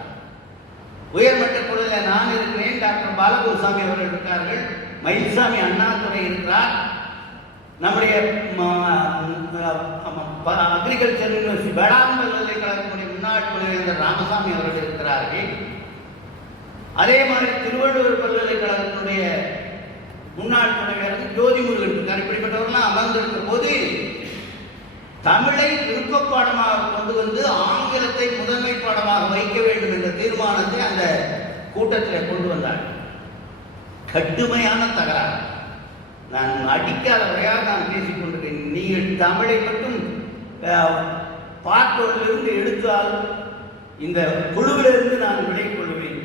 உயர்மட்ட குழுவில் நான் இருக்கிறேன், டாக்டர் பாலகுருசாமி அவர்கள் இருக்கார்கள், மயில்சாமி அண்ணாதுரை இருக்கிறார், நம்முடைய அக்ரிகல்ச்சர் யூனிவர்சிட்டி வேளாண் பல்கலைக்கழகத்தினுடைய முன்னாள் துணைவேந்தர் ராமசாமி அவர்கள் இருக்கிறார்கள். அதே மாதிரி திருவள்ளுவர் பல்கலைக்கழகத்தினுடைய முன்னாள் துணைவேந்தர் ஜோதிமுருகன் இருக்கார். இப்படிப்பட்டவர்கள்லாம் அமர்ந்திருக்கிற போது தமிழை விருப்ப பாடமாக கொண்டு வந்து ஆங்கிலத்தை முதன்மை பாடமாக வைக்க வேண்டும் என்ற தீர்மானத்தை அந்த கூட்டத்தில் கொண்டு வந்தார். கடுமையான தகராறு. நான் அடிக்காத வரையாக நான் பேசிக் கொண்டிருக்கேன். நீங்கள் தமிழை மட்டும் பார்ப்பதிலிருந்து எடுத்தால் இந்த குழுவிலிருந்து நான் விலகிக் கொள்வேன்,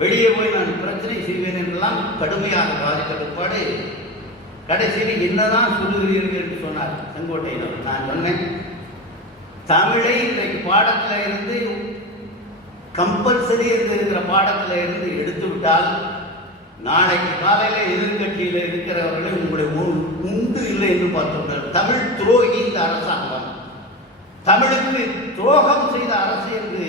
வெளியே போய் நான் பிரச்சனை செய்வேன் என்றெல்லாம் கடுமையாக பாதித்த பிற்பாடு கடைசியில் என்னதான் சொல்லுகிறீர்கள் என்று சொன்னார் செங்கோட்டையன். நான் சொன்னேன், தமிழை இன்றைக்கு பாடத்தில் இருந்து கம்பல்சரி இருக்கிற பாடத்தில் இருந்து எடுத்து விட்டால் நாளைக்கு காலையில் எதிர்கட்சியில் இருக்கிறவர்களை உங்களுடைய உண்டு இல்லை என்று பார்த்தோம். தமிழ் துரோகி இந்த அரசாங்கம், தமிழுக்கு துரோகம் செய்த அரசு என்று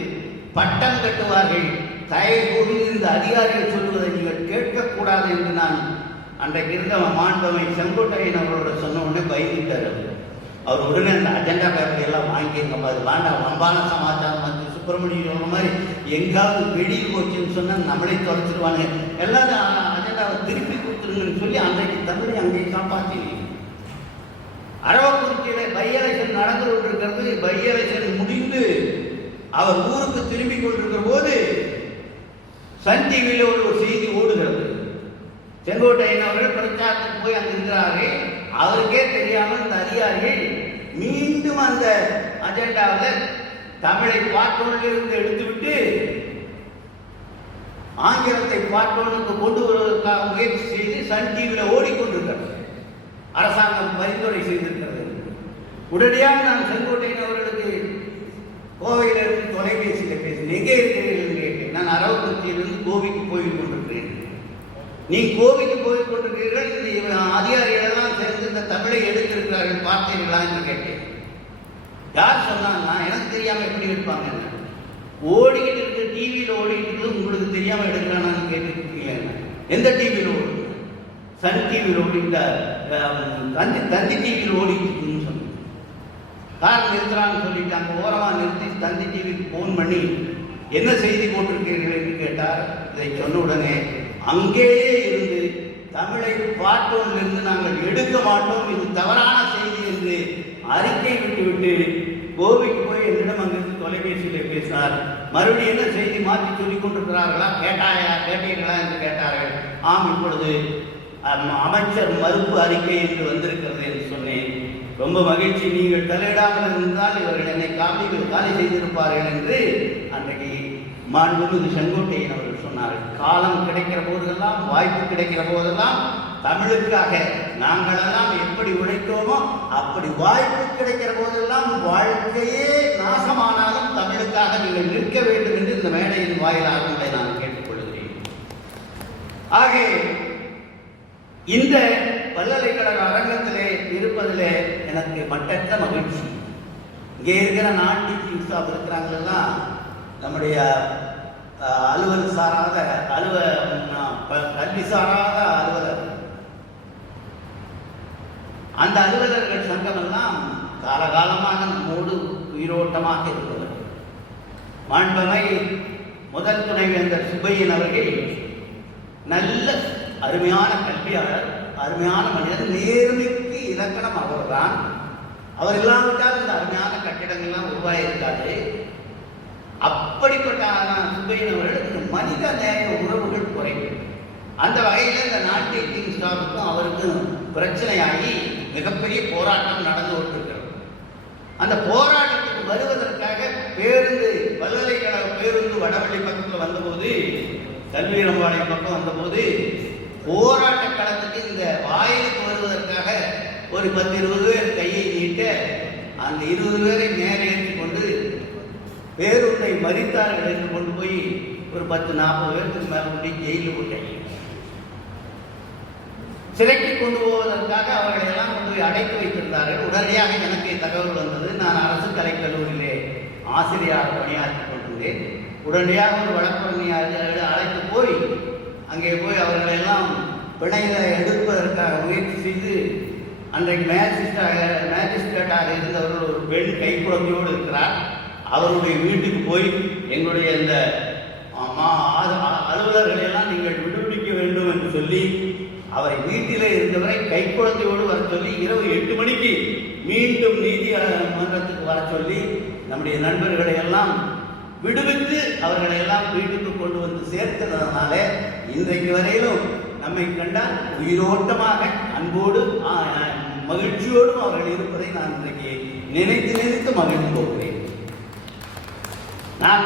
பட்டம் கட்டுவார்கள். தயவு இந்த அதிகாரிகள் சொல்வதை நீங்கள் கேட்கக்கூடாது என்று நான் அன்றைக்கு இருந்த மாண்புமை செங்கோட்டையன் அவர்களோட சொன்ன உடனே பயந்துட்டார். அவர் உடனே அந்த அஜெண்டா பேப்பரை எல்லாம் வாங்கியிருக்கோம். அது வேண்டாம், வம்பான சமாச்சாரம் வந்து சுப்பிரமணியம் மாதிரி எங்காவது வெளியே போச்சுன்னு சொன்னால் நம்மளே தொலைச்சிருவாங்க, எல்லாரும் அஜெண்டாவை திருப்பி கொடுத்துருங்கன்னு சொல்லி அன்றைக்கு தமிழை அங்கே காப்பாற்றி. அரவக்குறிச்சியில் பை எலெக்ஷன் நடந்து கொண்டிருக்கிறது. பை எலெக்ஷன் முடிந்து அவர் ஊருக்கு திரும்பி கொண்டிருக்கிற போது சன் டிவியில் ஒரு செய்தி ஓடுகிறது. செங்கோட்டையன் அவர்கள் பிரச்சாரத்துக்கு போய் அங்கே இருக்கிறார்கள். அவருக்கே தெரியாமல் இந்த அதிகாரிகள் மீண்டும் அந்த அஜெண்டாவில் தமிழை பார்ட்டோனிலிருந்து எடுத்துவிட்டு ஆங்கிலத்தை பார்ட்டோனுக்கு கொண்டு வருவதற்காக முயற்சி செய்து சன் டிவியில் ஓடிக்கொண்டிருக்கிறது. அரசாங்கம் பரிந்துரை செய்திருக்கிறது. உடனடியாக நான் செங்கோட்டையன் அவர்களுக்கு கோவையிலிருந்து தொலைபேசியில் பேசினேன். எங்கே இருக்கிறீர்கள் என்று கேட்டேன். நான் அரவக்குறிச்சியிலிருந்து கோவைக்கு போய் கொண்டிருக்கிறேன். நீ கோவைக்கு போய் கொண்டிருக்கிறீர்கள், இந்த அதிகாரிகள் எல்லாம் சேர்ந்து இந்த தமிழை எடுத்திருக்கிறார்கள், பார்த்தீர்களா என்று கேட்டேன். யார் சொன்னாங்கன்னா, எனக்கு தெரியாமல் எப்படி எடுப்பாங்க? ஓடிக்கிட்டு இருக்கு, டிவியில் ஓடிக்கிட்டு உங்களுக்கு தெரியாமல் எடுக்கிறானான்னு கேட்டுருக்கீங்களா? எந்த டிவியில் ஓடு? சன் டிவியில் ஓடிக்கிட்ட தந்தி டிவியில் ஓடிக்கிட்டுன்னு சொன்னேன். கார் நிறுத்துறான்னு சொல்லிட்டு அங்கே ஓரமாக நிறுத்தி தந்தி டிவிக்கு ஃபோன் பண்ணி என்ன செய்தி போட்டிருக்கீர்கள் என்று கேட்டார். இதை சொன்ன உடனே அங்கேயே இருந்து தமிழை பார்ட்டோனிலிருந்து நாங்கள் எடுக்க மாட்டோம், இது தவறான செய்தி என்று அறிக்கை விட்டுவிட்டு கோவைக்கு போய் என்னிடம் அங்கிருந்து தொலைபேசியில் பேசினார். மறுபடியும் என்ன செய்தி மாற்றி சொல்லிக் கொண்டிருக்கிறார்களா, கேட்டீர்களா என்று கேட்டார்கள். ஆம், இப்பொழுது அமைச்சர் மறுப்பு அறிக்கை என்று வந்திருக்கிறது என்று சொன்னேன். ரொம்ப மகிழ்ச்சி, நீங்கள் தலையிடாமல் இருந்தால் இவர்கள் என்னை காலி செய்திருப்பார்கள் என்று அன்றைக்கு மாண்புமிகு செங்கோட்டையன் அவர்கள் சொன்னார்கள். காலம் கிடைக்கிற போதெல்லாம், வாய்ப்பு கிடைக்கிற போதெல்லாம் தமிழுக்காக நாங்களெல்லாம் எப்படி உழைத்தோமோ அப்படி வாய்ப்பு கிடைக்கிற போதெல்லாம் வாழ்க்கையே நாசமானாலும் தமிழுக்காக நீங்கள் நிற்க வேண்டும் என்று இந்த மேடையின் வாயிலாக உங்களை நான் கேட்டுக்கொள்கிறேன். ஆக இந்த பல்கலைக்கழக அரங்கத்திலே இருப்பதிலே எனக்கு மட்டற்ற மகிழ்ச்சி. இங்கே இருக்கிற நான் டீச்சிங் ஸ்டாஃப் இருக்கிறாங்களெல்லாம் நம்முடைய அலுவல் சாராத கல்வி சாராத அலுவலர். அந்த அலுவலர்கள் சங்கமெல்லாம் காலகாலமாக நம்மோடு உயிரோட்டமாக இருப்பவர். மாண்பமை முதல் துணைவேந்தர் சுப்பையன் அவர்கள் நல்ல அருமையான கல்வியாளர், அருமையான மனிதர், நேர்மைக்கு இலக்கணம் அவர்தான். அவர் இல்லாவிட்டால் இந்த அருமையான கட்டிடங்கள்லாம் உருவாயிருக்காது. அப்படிப்பட்ட சுப்பையன் அவர்களுக்கு மனித நேய உறவுகள் குறைவு. அந்த வகையில் இந்த நான் டீச்சிங் ஸ்டாஃபுக்கும் அவருக்கும் பிரச்சனையாகி மிகப்பெரிய போராட்டம் நடந்து கொண்டிருக்கிறது. அந்த போராட்டத்துக்கு வருவதற்காக பேருந்து, பல்கலைக்கழக பேருந்து வடவள்ளி பக்கத்தில் வந்தபோது, கல்வியரம்பாளையம் பக்கம் வந்தபோது, போராட்ட களத்துக்கு இந்த வாயிலுக்கு வருவதற்காக ஒரு 10-20 பேர் கையை நீட்ட அந்த 20 பேரை நேரேற்றி கொண்டு பேருந்தை மறித்தார்கள் என்று கொண்டு போய் ஒரு 10-40 பேருக்கு மேலே கொண்டு ஜெயிலில் போட்டாங்க. சிறைக்கு கொண்டு போவதற்காக அவர்களை எல்லாம் கொண்டு போய் அடைத்து வைத்திருந்தார்கள். உடனடியாக எனக்கு தகவல் வந்தது. நான் அரசு கலைக்கல்லூரியிலே ஆசிரியராக பணியாற்றி கொண்டிருந்தேன். உடனடியாக ஒரு வழக்கறிஞரை அழைத்து போய் அங்கே போய் அவர்களெல்லாம் பிணையில் எடுப்பதற்காக முயற்சி செய்து, அன்றைக்கு மேஜிஸ்ட்ரேட்டாக இருந்தவர்கள் ஒரு பெண் கைக்குழந்தையோடு இருக்கிறார். அவருடைய வீட்டுக்கு போய் எங்களுடைய இந்த அலுவலர்களையெல்லாம் நீங்கள் விடுவிக்க வேண்டும் என்று சொல்லி அவரை வீட்டிலே இருந்தவரை கைக்குழந்தையோடு வர சொல்லி இரவு 8 மணிக்கு மீண்டும் நீதிமன்றத்துக்கு வர சொல்லி நம்முடைய நண்பர்களை எல்லாம் விடுவித்து அவர்களை எல்லாம் வீட்டுக்கு கொண்டு வந்து சேர்த்ததுனால இன்றைக்கு வரையிலும் நம்மை கண்டால் உயிரோட்டமாக அன்போடு மகிழ்ச்சியோடும் அவர்கள் இருப்பதை நான் இன்றைக்கு நினைத்து மகிழ்ந்து போகிறேன். நான்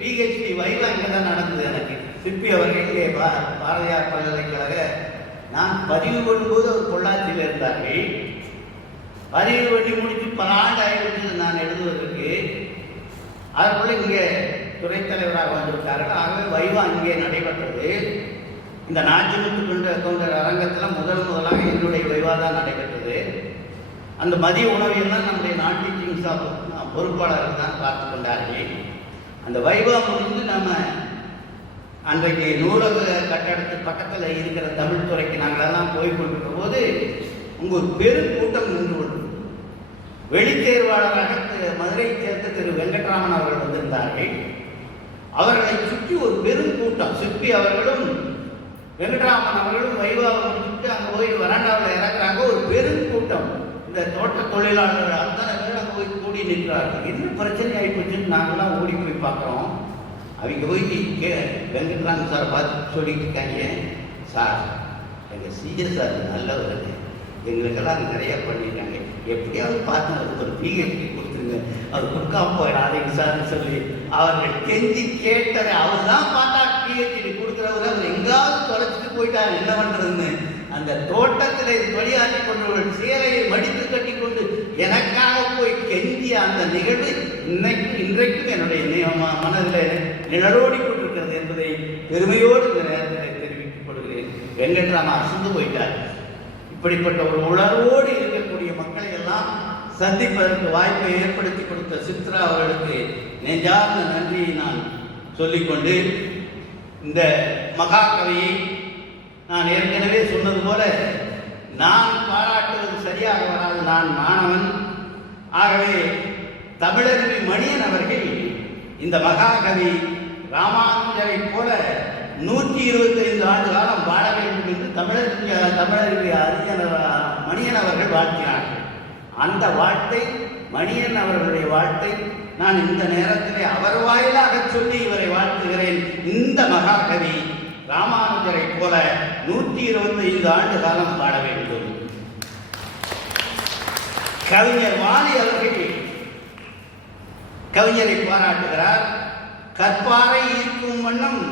பிஹெச்டி வைவா இங்கே தான் நடந்தது. எனக்கு சிற்பி அவர்கள் இங்கே பாரதியார் பல்கலைக்கழக நான் பதிவு பண்ணும்போது அவர் பொள்ளாச்சியில் இருந்தார்கள். பதிவு பண்ணி முடித்து பல ஆண்டு ஆகிவிட்டது நான் எழுதுவதற்கு. அதற்குள்ள இங்கே துறைத் தலைவராக வந்திருக்கார்கள். ஆகவே வைவா இங்கே நடைபெற்றது. இந்த நாச்சிமுத்து கவுண்டர் அரங்கத்தில் முதலாக என்னுடைய வைவா தான் நடைபெற்றது. அந்த மதிய உணவையெல்லாம் நம்முடைய நான் டீச்சிங் ஸ்டாஃப் பொறுப்பாளர்கள் தான் பார்த்து கொண்டார்கள். அந்த வைவா முடிந்து நம்ம அன்றைக்கு நூலக கட்டடத்துக்கு பக்கத்தில் இருக்கிற தமிழ் துறைக்கு நாங்களெல்லாம் போய் கொண்டிருக்கிற போது உங்க ஒரு பெரும் கூட்டம் நின்று கொண்டு வெளித்தேர்வாளராக மதுரையை சேர்ந்த திரு வெங்கட்ராமன் அவர்கள் வந்திருந்தார்கள். அவர்களை சுற்றி ஒரு பெரும் கூட்டம். சிற்பி அவர்களும் வெங்கட்ராமன் அவர்களும் வைவாவை முடிச்சுட்டு அங்கே போய் வராண்டாவில் இறக்குறாங்க. ஒரு பெரும் கூட்டம். இந்த தோட்ட தொழிலாளர்கள் அத்தனை பேர் அங்கே போய் கூடி நிற்கிறார்கள். என்ன பிரச்சனை ஆகிப்போச்சுன்னு நாங்கள்லாம் ஓடி போய் பார்க்குறோம். அவங்க போய் வெங்கட்ராமன் சாரை பார்த்து சொல்லிட்டு இருக்காங்க, சார் எங்கள் சிஎஸ் சார் நல்லவர், எங்களுக்கெல்லாம் நிறையா பண்ணியிருக்காங்க, எப்படியாவது பார்த்து அதுக்கு ஒரு பிஹெச்டி கொடுத்துருங்க, அது கொடுக்காம போயிடாதீங்க சார்னு சொல்லி அவர்கள் கெஞ்சி கேட்டதை அவர் தான் பார்த்தா பிஹெச்டி கொடுக்குறவர் அவர் எங்காவது தொலைச்சிட்டு போயிட்டார் என்ன பண்ணுறதுன்னு. அந்த தோட்டத்தில் வழியாற்றி கொண்டவர்கள் சேலையை மடித்து கட்டி கொண்டு எனக்காக போய் கெஞ்சிய அந்த நிகழ்வு இன்றைக்கும் என்னுடைய மனதில் நிழலோடி கொண்டிருக்கிறது என்பதை பெருமையோடு இந்த நேரத்தில் தெரிவித்துக் கொள்கிறேன். வெங்கட்ராம அசந்து போயிட்டார். இப்படிப்பட்ட ஒரு உணர்வோடு இருக்கக்கூடிய மக்களை எல்லாம் சந்திப்பதற்கு வாய்ப்பை ஏற்படுத்தி கொடுத்த சித்ரா அவர்களுக்கு நெஞ்சார்ந்த நன்றியை நான் சொல்லிக்கொண்டு, இந்த மகாகவியை நான் ஏற்கனவே சொன்னது போல நான் பாராட்டுவது சரியாக வராது, நான் மாணவன். ஆகவே தமிழருவி மணியன் அவர்கள் இந்த மகாகவி ராமானுஜரை போல 125 ஆண்டு காலம் வாழ வேண்டும் என்று தமிழருவி மணியன் அவர்கள் வாழ்த்தினார்கள். அந்த வாழ்த்தை, மணியன் அவர்களுடைய வாழ்த்தை நான் இந்த நேரத்திலே அவர் வாயிலாக சொல்லி இவரை வாழ்த்துகிறேன். இந்த மகாகவி ராமானுஜரை போல 125 ஆண்டு காலம் வாழ வேண்டும். கவிஞர் வாலி அவர்கள் கவிஞரை பாராட்டுகிறார். கற்பாரை ஈர்க்கும் வண்ணம்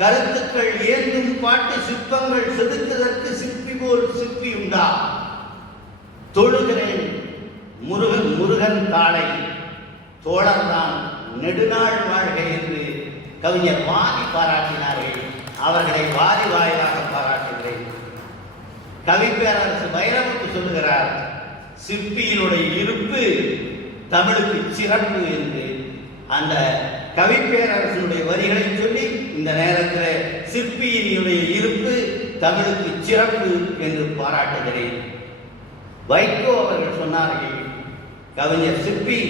கருத்துக்கள் ஏந்தும் பாட்டு சிற்பங்கள் செதுக்குதற்கு சிற்பி போல் சிற்பி உண்டா, தொழுகிறேன் முருகன் தாளை தோழர்தான் நெடுநாள் வாழ்க என்று கவிஞர் வாலி பாராட்டினார்கள். அவர்களை வாரி வாயிலாக பாராட்டுகிறேன். கவிப்பேரரசு வைரமுத்து சொல்லுகிறார், சிற்பியினுடைய இருப்பு தமிழுக்கு சிறப்பு என்று. அந்த கவிப்பேரரசனுடைய வரிகளை சொல்லி இந்த நேரத்தில் சிற்பியினுடைய இருப்பு தமிழுக்கு சிறப்பு என்று பாராட்டுகிறேன். வைகோ அவர்கள் சொன்னார்கள், கவிஞர் சிற்பி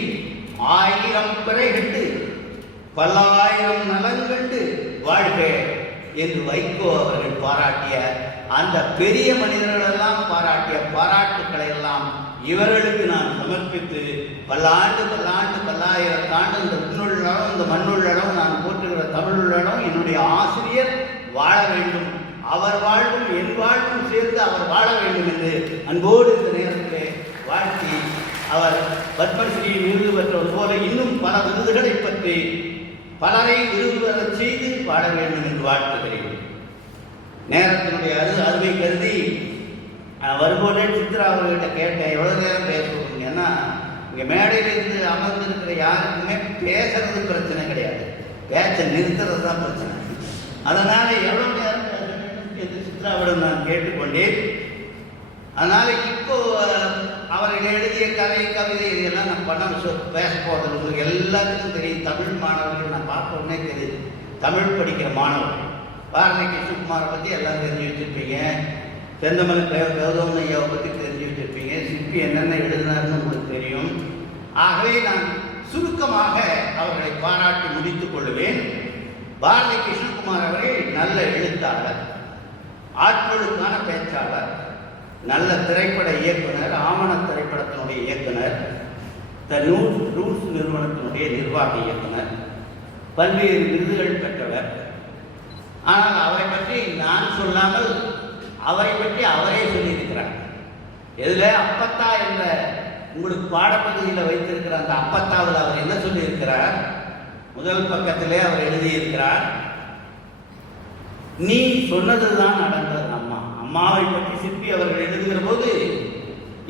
1000 பிறைகட்டு பல்லாயிரம் நலங்கண்டு வாழ்க என்று வைகோ அவர்கள் பாராட்டிய அந்த பெரிய மனிதர்களெல்லாம் பாராட்டிய பாராட்டுக்களை எல்லாம் இவர்களுக்கு நான் சமர்ப்பித்து பல்லாயிரத்தாண்டு இந்த விண்ணுள்ளளவும் இந்த மண்ணுள்ளளவும் நான் போற்றுகிற தமிழுள்ளளவும் என்னுடைய ஆசிரியர் வாழ வேண்டும், அவர் வாழ்வும் என் வாழ்வும் சேர்ந்து அவர் வாழ வேண்டும் என்று அன்போடு இந்த நேரத்திலே வாழ்த்தி, அவர் பத்மஸ்ரீ விருது பெற்றவர் போல இன்னும் பல விருதுகளை பற்றி பலரை விருதுவரச் செய்து வாழ வேண்டும் என்று வாழ்த்துகிறேன். நேரத்தினுடைய அருமை கருதி வரும்போதே சித்ரா அவர்கிட்ட கேட்டேன், எவ்வளோ நேரம் பேசுவோம். ஏன்னா இங்கே மேடையிலிருந்து அமர்ந்திருக்கிற யாருக்குமே பேசுறது பிரச்சனை கிடையாது, பேச்சை நிறுத்துறது தான் பிரச்சனை. அதனால் எவ்வளோ நேரம் பேச வேண்டும் என்று சித்ராவிடம் நான் கேட்டுக்கொண்டேன். அதனால் இப்போ அவர்கள் எழுதிய கதை கவிதை இதெல்லாம் நான் பேச போகிறது உங்களுக்கு எல்லாத்துக்கும் தெரியும். தமிழ் மாணவர்கள் நான் பார்த்த உடனே தெரியுது, தமிழ் படிக்கிற மாணவர்கள். பாரதி கிருஷ்ணகுமாரை பற்றி எல்லாம் தெரிஞ்சு வச்சுருப்பீங்க, செந்தமலை கௌதமன் ஐயாவை பற்றி தெரிஞ்சு வச்சுருப்பீங்க, சிற்பி என்னென்ன எழுதினார்னு உங்களுக்கு தெரியும். ஆகவே நான் சுருக்கமாக அவர்களை பாராட்டி முடித்துக் கொள்வேன். பாரதி கிருஷ்ணகுமார் அவர்கள் நல்ல எழுத்தாளர், ஆட்களுக்கான பேச்சாளர், நல்ல திரைப்பட இயக்குனர், ஆவண திரைப்படத்தினுடைய இயக்குனர், த ரூட்ஸ் நிறுவனத்தினுடைய நிர்வாக இயக்குனர், பல்வேறு விருதுகள் பெற்றவர். ஆனால் அவரை பற்றி நான் சொல்லாமல் அவரை பற்றி அவரே சொல்லியிருக்கிறார். இதில் அப்பத்தா என்ற உங்களுக்கு பாடப்பகுதியில் வைத்திருக்கிற அந்த அப்பத்தாவது அவர் என்ன சொல்லியிருக்கிறார்? முதல் பக்கத்திலே அவர் எழுதியிருக்கிறார், நீ சொன்னதுதான் நடந்தது அம்மா. அம்மாவை பற்றி சிற்பி அவர்கள் எழுதுகிற போது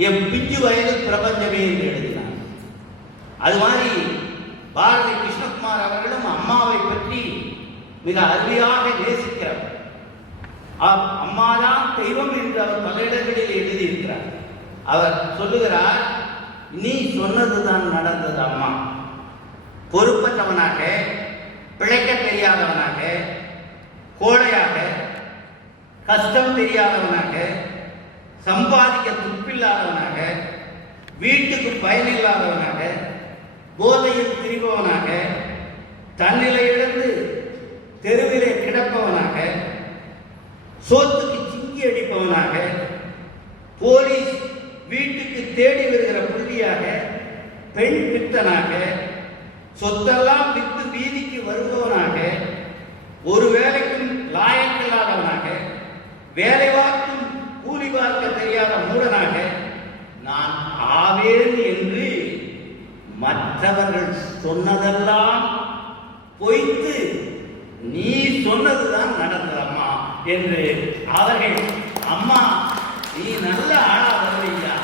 என் பிஞ்சு வயது பிரபஞ்சமே என்று எழுதினார். அது மாதிரி பாரதி கிருஷ்ணகுமார் அவர்களும் அம்மாவை பற்றி மிக அருமையாக நேசிக்கிறவர். அம்மாதான் தெய்வம் என்று அவர் பல இடங்களில் எழுதியிருக்கிறார். அவர் சொல்லுகிறார், நீ சொன்னதுதான் நடந்தது அம்மா. பொறுப்பற்றவனாக, பிழைக்க தெரியாதவனாக, கோழையாக, கஷ்டம் தெரியாதவனாக, சம்பாதிக்க துப்பில்லாதவனாக, வீட்டுக்கு பயனில்லாதவனாக, போதையில் திரிபவனாக, தன்னிலையிலிருந்து தெருவிலே கிடப்பவனாக, சோத்துக்கு சிங்கி அடிப்பவனாக, போலீஸ் வீட்டுக்கு தேடி வருகிற புள்ளியாக, பெண் பித்தனாக, சொத்தெல்லாம் வித்து வீதிக்கு வருபவனாக, ஒரு வேலைக்கும் லாயக்கில்லாதவனாக, வேலை பார்க்கும் கூலி பார்க்க தெரியாத மூடனாக நான் ஆவேன் என்று மற்றவர்கள் சொன்னதெல்லாம் பொய்த்து நீ சொன்னதுதான் நடந்ததம்மா என்று அவர்கள், அம்மா நீ நல்ல ஆளா வருவியா,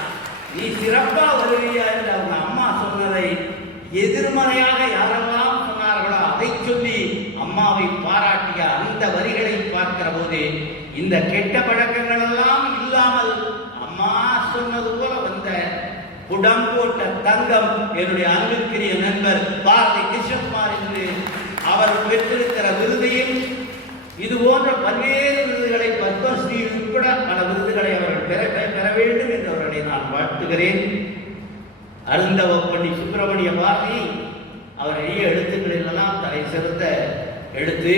நீ சிறப்பா வருவியா என்று அவங்க அம்மா சொன்னதை எதிர்மறையாக யாரெல்லாம் சொன்னார்களோ அதை சொல்லி அம்மாவை பாராட்டிய அந்த வரிகளை பார்க்கிற போது இந்த கெட்ட பழக்கங்கள் எல்லாம் இல்லாமல் அம்மா சொன்னது போல வந்த குடம் போட்ட தங்கம் என்னுடைய அன்பிற்குரிய நண்பர் பாரதி கிருஷ்ணகுமார் என்று அவர் பெற்றிருக்கிற விருதையும் இது போன்ற பல்வேறு விருதுகளை பத்மஸ்ரீ உட்பட பல விருதுகளை அவர்கள் பெற வேண்டும் என்று அவர்களை நான் வாழ்த்துகிறேன். அருந்தவப்பள்ளி சுப்பிரமணிய பாரதி அவர் எளிய எழுத்துக்களிலெல்லாம் தலை சிறந்த எழுத்து.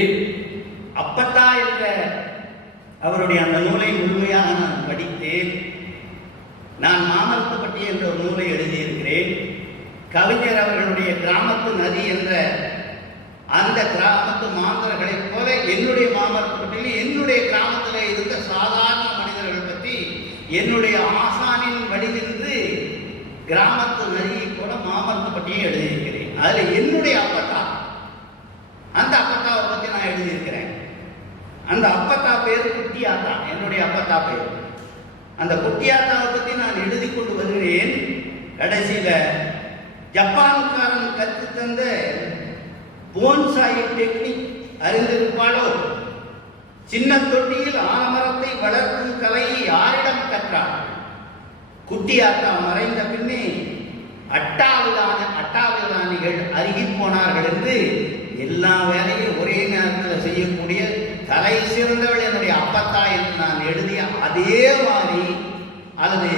அப்பத்தா என்ற அவருடைய அந்த நூலை முழுமையாக நான் படித்தேன். நான் மாமரத்துப்பட்டி என்ற ஒரு நூலை எழுதியிருக்கிறேன். கவிஞர் அவர்களுடைய கிராமத்து நதி என்ற அந்த கிராமத்து மாந்தர்களைப் போல என்னுடைய மாமரத்துப்பட்டியில் என்னுடைய கிராமத்தில் இருந்த சாதாரண மனிதர்கள் பற்றி என்னுடைய ஆசானின் வழியிலிருந்து கிராமத்து நதியை போல மாமரத்தைப்பட்டியும் எழுதியிருக்கிறேன். அதில் என்னுடைய அப்பத்தா, அந்த அப்பத்தாவை பற்றி நான் எழுதியிருக்கிறேன். அந்த அப்பத்தா பேர் குட்டியாத்தா, என்னுடைய அப்பத்தா பேர். அந்த குட்டியாத்தாவை பற்றி நான் எழுதி கொண்டு வருகிறேன். கடைசியில் ஜப்பான்காரன் கற்றுத்தந்த போன்சாய் டெக்னிக் அறிந்திருப்பாளோ? சின்ன தொட்டியில் ஆலமரத்தை வளர்க்கும் கலையை யாரிடம் கற்றாள்? குட்டியாத்தா மறைந்த பின்னே அட்டாவிதானிகள் அருகி போனார்கள் என்று எல்லா வேலையும் ஒரே நேரத்தில் செய்யக்கூடிய தலை சிறந்தவள் என்னுடைய அப்பத்தா என்று நான் எழுதிய அதே மாதிரி, அல்லது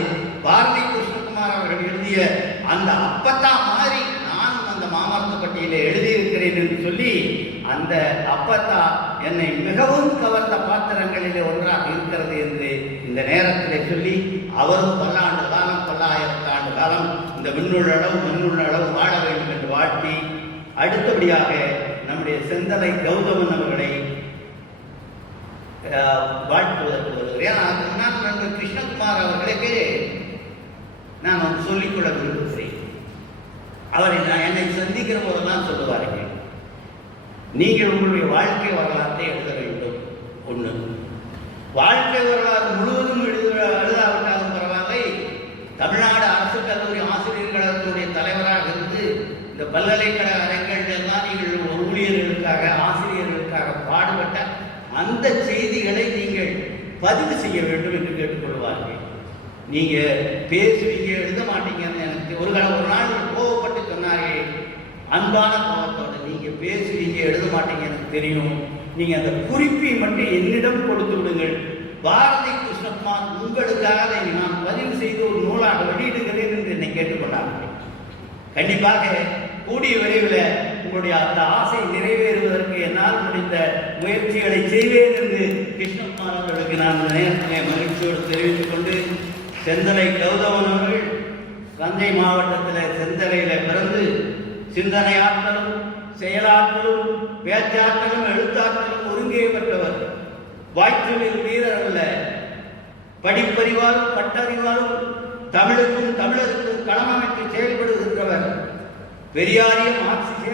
பாரதி கிருஷ்ணகுமார் அவர்கள் எழுதிய அந்த அப்பத்தா மாதிரி நான் அந்த மாமரத்துப்பட்டியில எழுதியிருக்கிறேன் என்று சொல்லி, அந்த அப்பத்தா என்னை மிகவும் கவர்ந்த பாத்திரங்களிலே ஒன்றாக இருக்கிறது என்று இந்த நேரத்தில் சொல்லி, அவரும் பல்லாண்டு காலம், பல்லாயிரத்து ஆண்டு காலம் இந்த விண்ணுள்ளளவு மண்ணுள்ளளவு வாழ வேண்டும் என்று வாழ்த்தி, அடுத்தபடியாக நம்முடைய செந்தலை கௌதமன் அவர்களை வாழ்த்துவதற்கு வருகிறேன். அதுக்கு முன்னால் நண்பர் கிருஷ்ணகுமார் அவர்களுக்கு நான் சொல்லிக்கொள்ள விரும்புகிறேன். அவரை நான் என்னை சந்திக்கிற போதெல்லாம் சொல்லுவார்கள், நீங்கள் உங்களுடைய வாழ்க்கை வரலாற்றை எழுத வேண்டும். ஒன்று, வாழ்க்கை வரலாறு முழுவதும் எழுதாவிட்டாலும் பரவாயில்லை, தமிழ்நாடு அரசு கல்லூரி ஆசிரியர் கழகத்தினுடைய தலைவராக இருந்து இந்த பல்கலைக்கழக அரங்குகள் எல்லாம் நீங்கள் ஊழியர்களுக்காக ஆசிரியர்களுக்காக பாடுபட்ட அந்த செய்திகளை நீங்கள் பதிவு செய்ய வேண்டும் என்று கேட்டுக்கொள்வார்கள். நீங்கள் பேசுவீங்க, எழுத மாட்டீங்கன்னு எனக்கு ஒரு நாள் கோவப்பட்டு சொன்னார்கள். அன்பான கோபத்தோடு, நீங்கள் பேசுவீங்க, எழுத மாட்டீங்க எனக்கு தெரியும், நீங்கள் அந்த குறிப்பை மட்டும் என்னிடம் கொடுத்து விடுங்கள். பாரதி கிருஷ்ணகுமார் உங்களுக்காக அதை நான் பதிவு செய்து ஒரு நூலாக வெளியிடுகிறேன் என்று என்னை கேட்டுக்கொண்டார்கள். கண்டிப்பாக கூடிய விரைவில் உங்களுடைய அந்த ஆசை நிறைவேறுவதற்கு என்னால் முடிந்த முயற்சிகளை செய்வேன் என்று கிருஷ்ணகுமார் அவர்களுக்கு நான் நேரத்திலே மகிழ்ச்சியோடு தெரிவித்துக் கொண்டு, செந்தலை கௌதமன் அவர்கள் தஞ்சை மாவட்டத்தில் செந்தலையில் பிறந்து சிந்தனையாற்றலும் செயலாற்றலும் பேச்சாற்றலும் எழுத்தாற்றலும் ஒருங்கே பெற்றவர். வாய்ச்சொல்லில் வீரர் அல்ல, படிப்பறிவாலும் பட்டறிவாலும் தமிழுக்கும் தமிழருக்கும் களமமைத்து செயல்படுகின்றவர். பெரியாரிய மார்க்சிய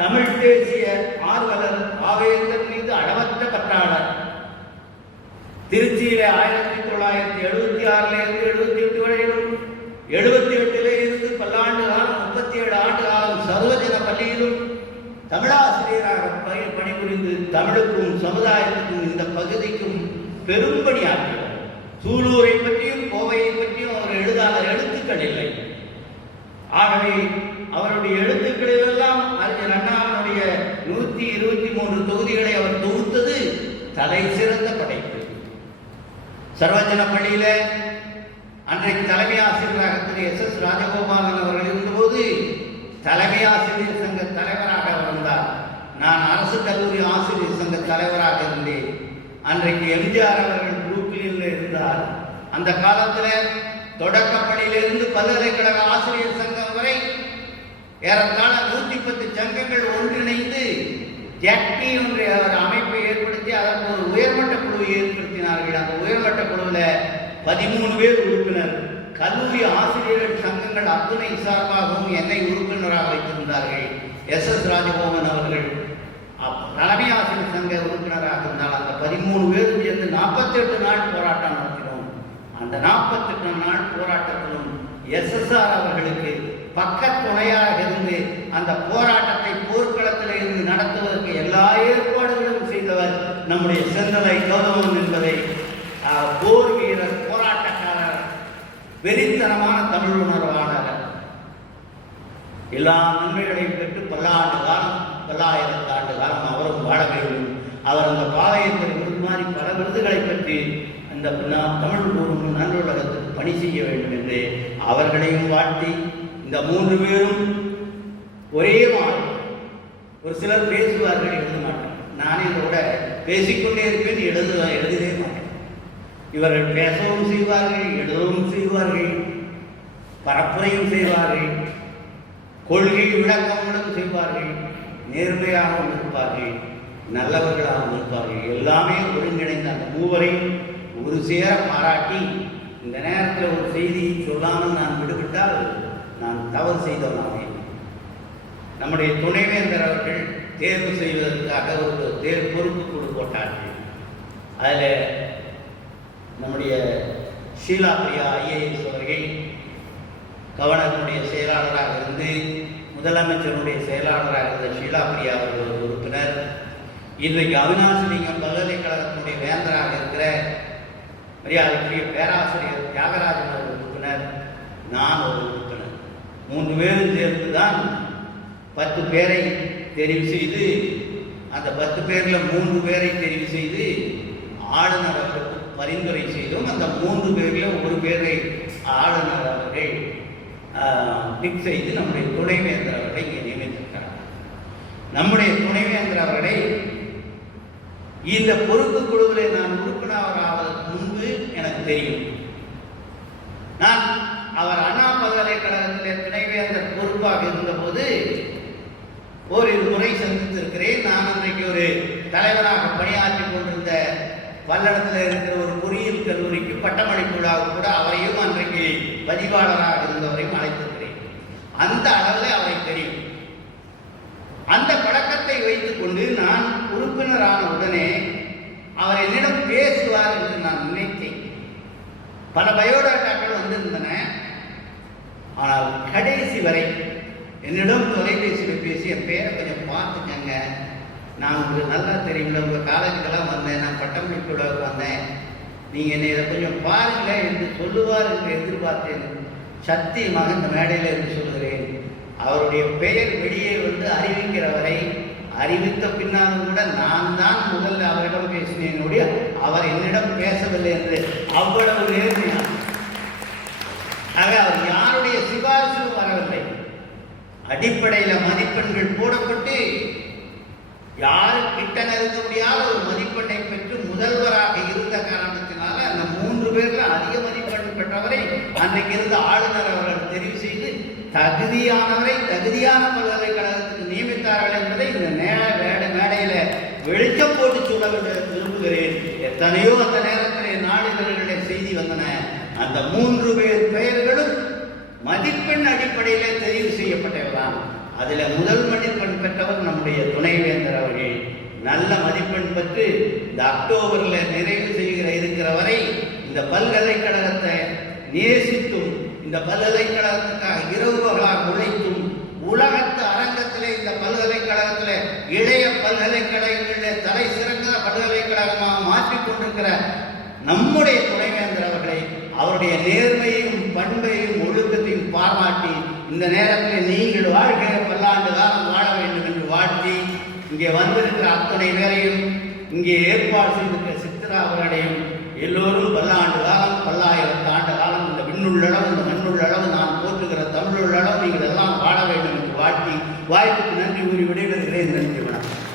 தமிழ் தேசிய ஆர்வலர் ஆவேந்தன் மீது அளவற்ற பற்றாளர். திருச்சியில 1976 78 வரையிலும் 78 இருந்து பல்லாண்டு காலம் 37 ஆண்டு காலம் சர்வஜன பள்ளியிலும் தமிழாசிரியராக பணிபுரிந்து தமிழுக்கும் சமுதாயத்துக்கும் இந்த பகுதிக்கும் பெரும்பணியாற்றினார். சூலூரை பற்றியும் கோவையை பற்றியும் அவர் எழுதாத எழுத்துக்கள் இல்லை. ஆகவே அவருடைய எழுத்துக்களிலெல்லாம் அறிஞர் அண்ணாவினுடைய 123 தொகுதிகளை அவர் தொகுத்தது தலை சிறந்த படைப்பு. சர்வஜன பள்ளியில அன்றைக்கு தலைமை ஆசிரியராக திரு SS ராஜகோபாலன் அவர்கள் இருந்தபோது தலைமை ஆசிரியர் சங்க தலைவராக வந்தார். நான் அரசு கல்லூரி ஆசிரியர் சங்க தலைவராக இருந்தேன். அன்றைக்கு எம்ஜிஆர் அவர்கள் குரூப்பில் இருந்தார். அந்த காலத்தில் தொடக்கப்பள்ளியிலிருந்து பல்கலைக்கழக ஆசிரியர் சங்கம் வரை ஏறத்தாழ 110 சங்கங்கள் ஒன்றிணைந்து ஜக்டி என்ற ஒரு அமைப்பை ஏற்படுத்தி அதற்கு ஒரு உயர்மட்ட குழுவை ஏற்படுத்தினார்கள். அந்த உயர்மட்ட குழுவில் 13 பேர் உறுப்பினர். கல்லூரி ஆசிரியர்கள் சங்கங்கள் அத்துணை சார்பாகவும் என்னை உறுப்பினராக வைத்திருந்தார்கள். SS ராஜகோபாலன் அவர்கள் தலைமை ஆசிரியர் சங்க உறுப்பினராக இருந்தால் அந்த 13 பேர் சேர்ந்து 48 நாள் போராட்டம் நடத்தினோம். அந்த 48 நாள் போராட்டத்திலும் SSR அவர்களுக்கு பக்க துணையாக இருந்து அந்த போராட்டத்தை போர்க்களத்தில் இருந்து நடத்துவதற்கு எல்லா ஏற்பாடுகளும் செய்தவர் நம்முடைய செந்தலை கௌதமன் என்பதை போர் வீரர், போராட்டக்காரர், வெறித்தனமான தமிழ் உணர்வாளர், எல்லா நன்மைகளையும் பெற்று பல்லாண்டு காலம், பல்லாயிரத்து ஆண்டு காலம் அவரும் வாழ வேண்டும். அவர் அந்த பாளையத்தில் விருது மாதிரி பல விருதுகளை பெற்று அந்த தமிழ் கூறும் நன்றுலகத்துக்கு பணி செய்ய வேண்டும் என்று அவர்களையும் வாழ்த்தி, இந்த 3 பேரும் ஒரே மாதிரி. ஒரு சிலர் பேசுவார்கள், எழுத மாட்டேன். நானே இதோட பேசிக்கொண்டே இருப்பேன், எழுதவே மாட்டேன். இவர்கள் பேசவும் செய்வார்கள், எழுதவும் செய்வார்கள், பரப்புரையும் செய்வார்கள், கொள்கை விளக்கமுடன் செய்வார்கள், நேர்மையாகவும் இருப்பார்கள், நல்லவர்களாகவும் இருப்பார்கள். எல்லாமே ஒருங்கிணைந்த அந்த 3வரையும் ஒரு சேர பாராட்டி இந்த நேரத்தில் ஒரு செய்தியை சொல்லாமல் நான் விடுவிட்டால் நான் தவறு செய்தவனாக. நம்முடைய துணைவேந்தர் அவர்கள் தேர்வு செய்வதற்காக ஒரு பொறுப்பு குழு போட்டார்கள். அதில் நம்முடைய ஷீலா பிரியா ஐஏஎஸ் அவர்கள் கவர்னருடைய செயலாளராக இருந்து, முதலமைச்சருடைய செயலாளராக இருந்த ஷீலா பிரியா அவர்கள் ஒரு உறுப்பினர், இன்றைக்கு அவினாசிலிங்கம் பல்கலைக்கழகத்தினுடைய வேந்தராக இருக்கிற மரியாதைக்குரிய பேராசிரியர் தியாகராஜன் ஒரு உறுப்பினர், நான் ஒரு உறுப்பினர், 3 பேரும் சேர்ந்து தான் 10 பேரை தெரிவு செய்து, அந்த 10 பேரில் 3 பேரை தெரிவு செய்து ஆளுநர் அவர்களுக்கு பரிந்துரை செய்தோம். அந்த 3 பேரில் ஒரு பேரை ஆளுநர் அவர்கள் பிக் செய்து நம்முடைய துணைவேந்தர் அவர்களை இங்கே நியமித்திருக்கிறார். நம்முடைய துணைவேந்தர் அவர்களை இந்த பொறுப்பு குழுவில் நான் உறுப்பினர் ஆவதற்கு முன்பு எனக்கு தெரியும். நான் அவர் அண்ணா பல்கலைக்கழகத்திலே துணைவேந்தர் பொறுப்பாக இருந்தபோது ஓரிரு முறை சந்தித்திருக்கிறேன். நான் அன்றைக்கு ஒரு தலைவராக பணியாற்றி கொண்டிருந்த வல்லடத்தில் இருக்கிற ஒரு பொறியியல் கல்லூரிக்கு பட்டமளிப்பு விழாவுக்கு கூட அவரையும் அன்றைக்கு பதிவாளராக இருந்தவரையும் அழைத்திருக்கிறேன். அந்த அளவில் அவரை தெரியும். அந்த பழக்கத்தை வைத்துக் கொண்டு நான் உறுப்பினரான உடனே அவர் என்னிடம் பேசுவார் என்று நான் நினைத்தேன். பல பயோடாட்டாக்கள் வந்திருந்தன. ஆனால் கடைசி வரை என்னிடம் தொலைபேசியில் பேசி என் பேரை கொஞ்சம் பார்த்துக்கங்க, நான் உங்களுக்கு நல்லா தெரியும்ல, உங்கள் காலேஜுக்கெல்லாம் வந்தேன், நான் பட்டமளிப்பு விழாவுக்கு வந்தேன், நீங்கள் என்னை இதை கொஞ்சம் பாருங்களேன் என்று சொல்லுவார் என்று எதிர்பார்த்தேன். சத்தியமாக இந்த மேடையில் என்று சொல்கிறேன், அவருடைய பெயர் வெளியே வந்து அறிவிக்கிற வரை, அறிவித்த பின்னாலும் கூட நான் தான் முதல்ல அவரிடம் பேசினேனுடைய அவர் என்னிடம் பேசவில்லை என்று அவ்வளவு நேர்மையாக. ஆக அவர் யாருடைய சிபாரிசும் வரவில்லை. அடிப்படையில் மதிப்பெண்கள் போடப்பட்டு யாரும் கிட்ட நெருங்க முடியாத ஒரு மதிப்பெண்ணை பெற்று முதல்வராக இருந்த காரணத்தினால அந்த 3 பேரில் அதிக மதிப்பெண் பெற்றவரை அன்றைக்கு இருந்த ஆளுநர் அவர்கள் தெரிவு செய்து தகுதியானவரை தகுதியான பல்கலைக்கழகத்துக்கு நியமித்தார்கள் என்பதை இந்த மேடையில வெளிச்சம் போட்டு சொல்ல விரும்புகிறேன். எத்தனையோ அந்த நேரத்தில் நாளிதழ்களிலே செய்தி வந்தன. அந்த 3 பேர் பெயர்களும் மதிப்பெண் அடிப்படையிலே தெரிவு செய்யப்பட்டவர்தான். அதில் முதல் மதிப்பெண் பெற்றவர் நம்முடைய துணைவேந்தர் அவர்கள். நல்ல மதிப்பெண் பெற்று இந்த அக்டோபரில் நிறைவு செய்கிற இருக்கிற வரை இந்த பல்கலைக்கழகத்தை நேசித்தும், இந்த பல்கலைக்கழகத்துக்காக இரவு பகலாக உழைத்தும், உலகத்து அரங்கத்திலே இந்த பல்கலைக்கழகத்தில் இளைய பல்கலைக்கழகங்களிலே தலை சிறந்த பல்கலைக்கழகமாக மாற்றிக்கொண்டிருக்கிற நம்முடைய துணைவேந்தர் அவர்களை அவருடைய நேர்மையையும் பண்பையும் ஒழுக்கத்தையும் பாராட்டி இந்த நேரத்தில் நீங்கள் வாழ்க, பல்லாண்டு காலம் வாழ வேண்டும் என்று வாழ்த்தி, இங்கே வந்திருக்கிற அத்தனை பேரையும், இங்கே ஏற்பாடு செய்திருக்கிற சித்ரா அவர்களையும் எல்லோரும் பல்லாண்டு காலம், பல்லாயிரத்து ஆண்டு காலம் இந்த விண்ணுள்ளளவு இந்த மண்ணுள்ளளவு நான் போற்றுகிற தமிழுள்ளளவு நீங்கள் எல்லாம் வாழ வேண்டும் என்று வாழ்த்தி வாய்ப்புக்கு நன்றி கூறி விடைபெறுகிறேன். நன்றி, வணக்கம்.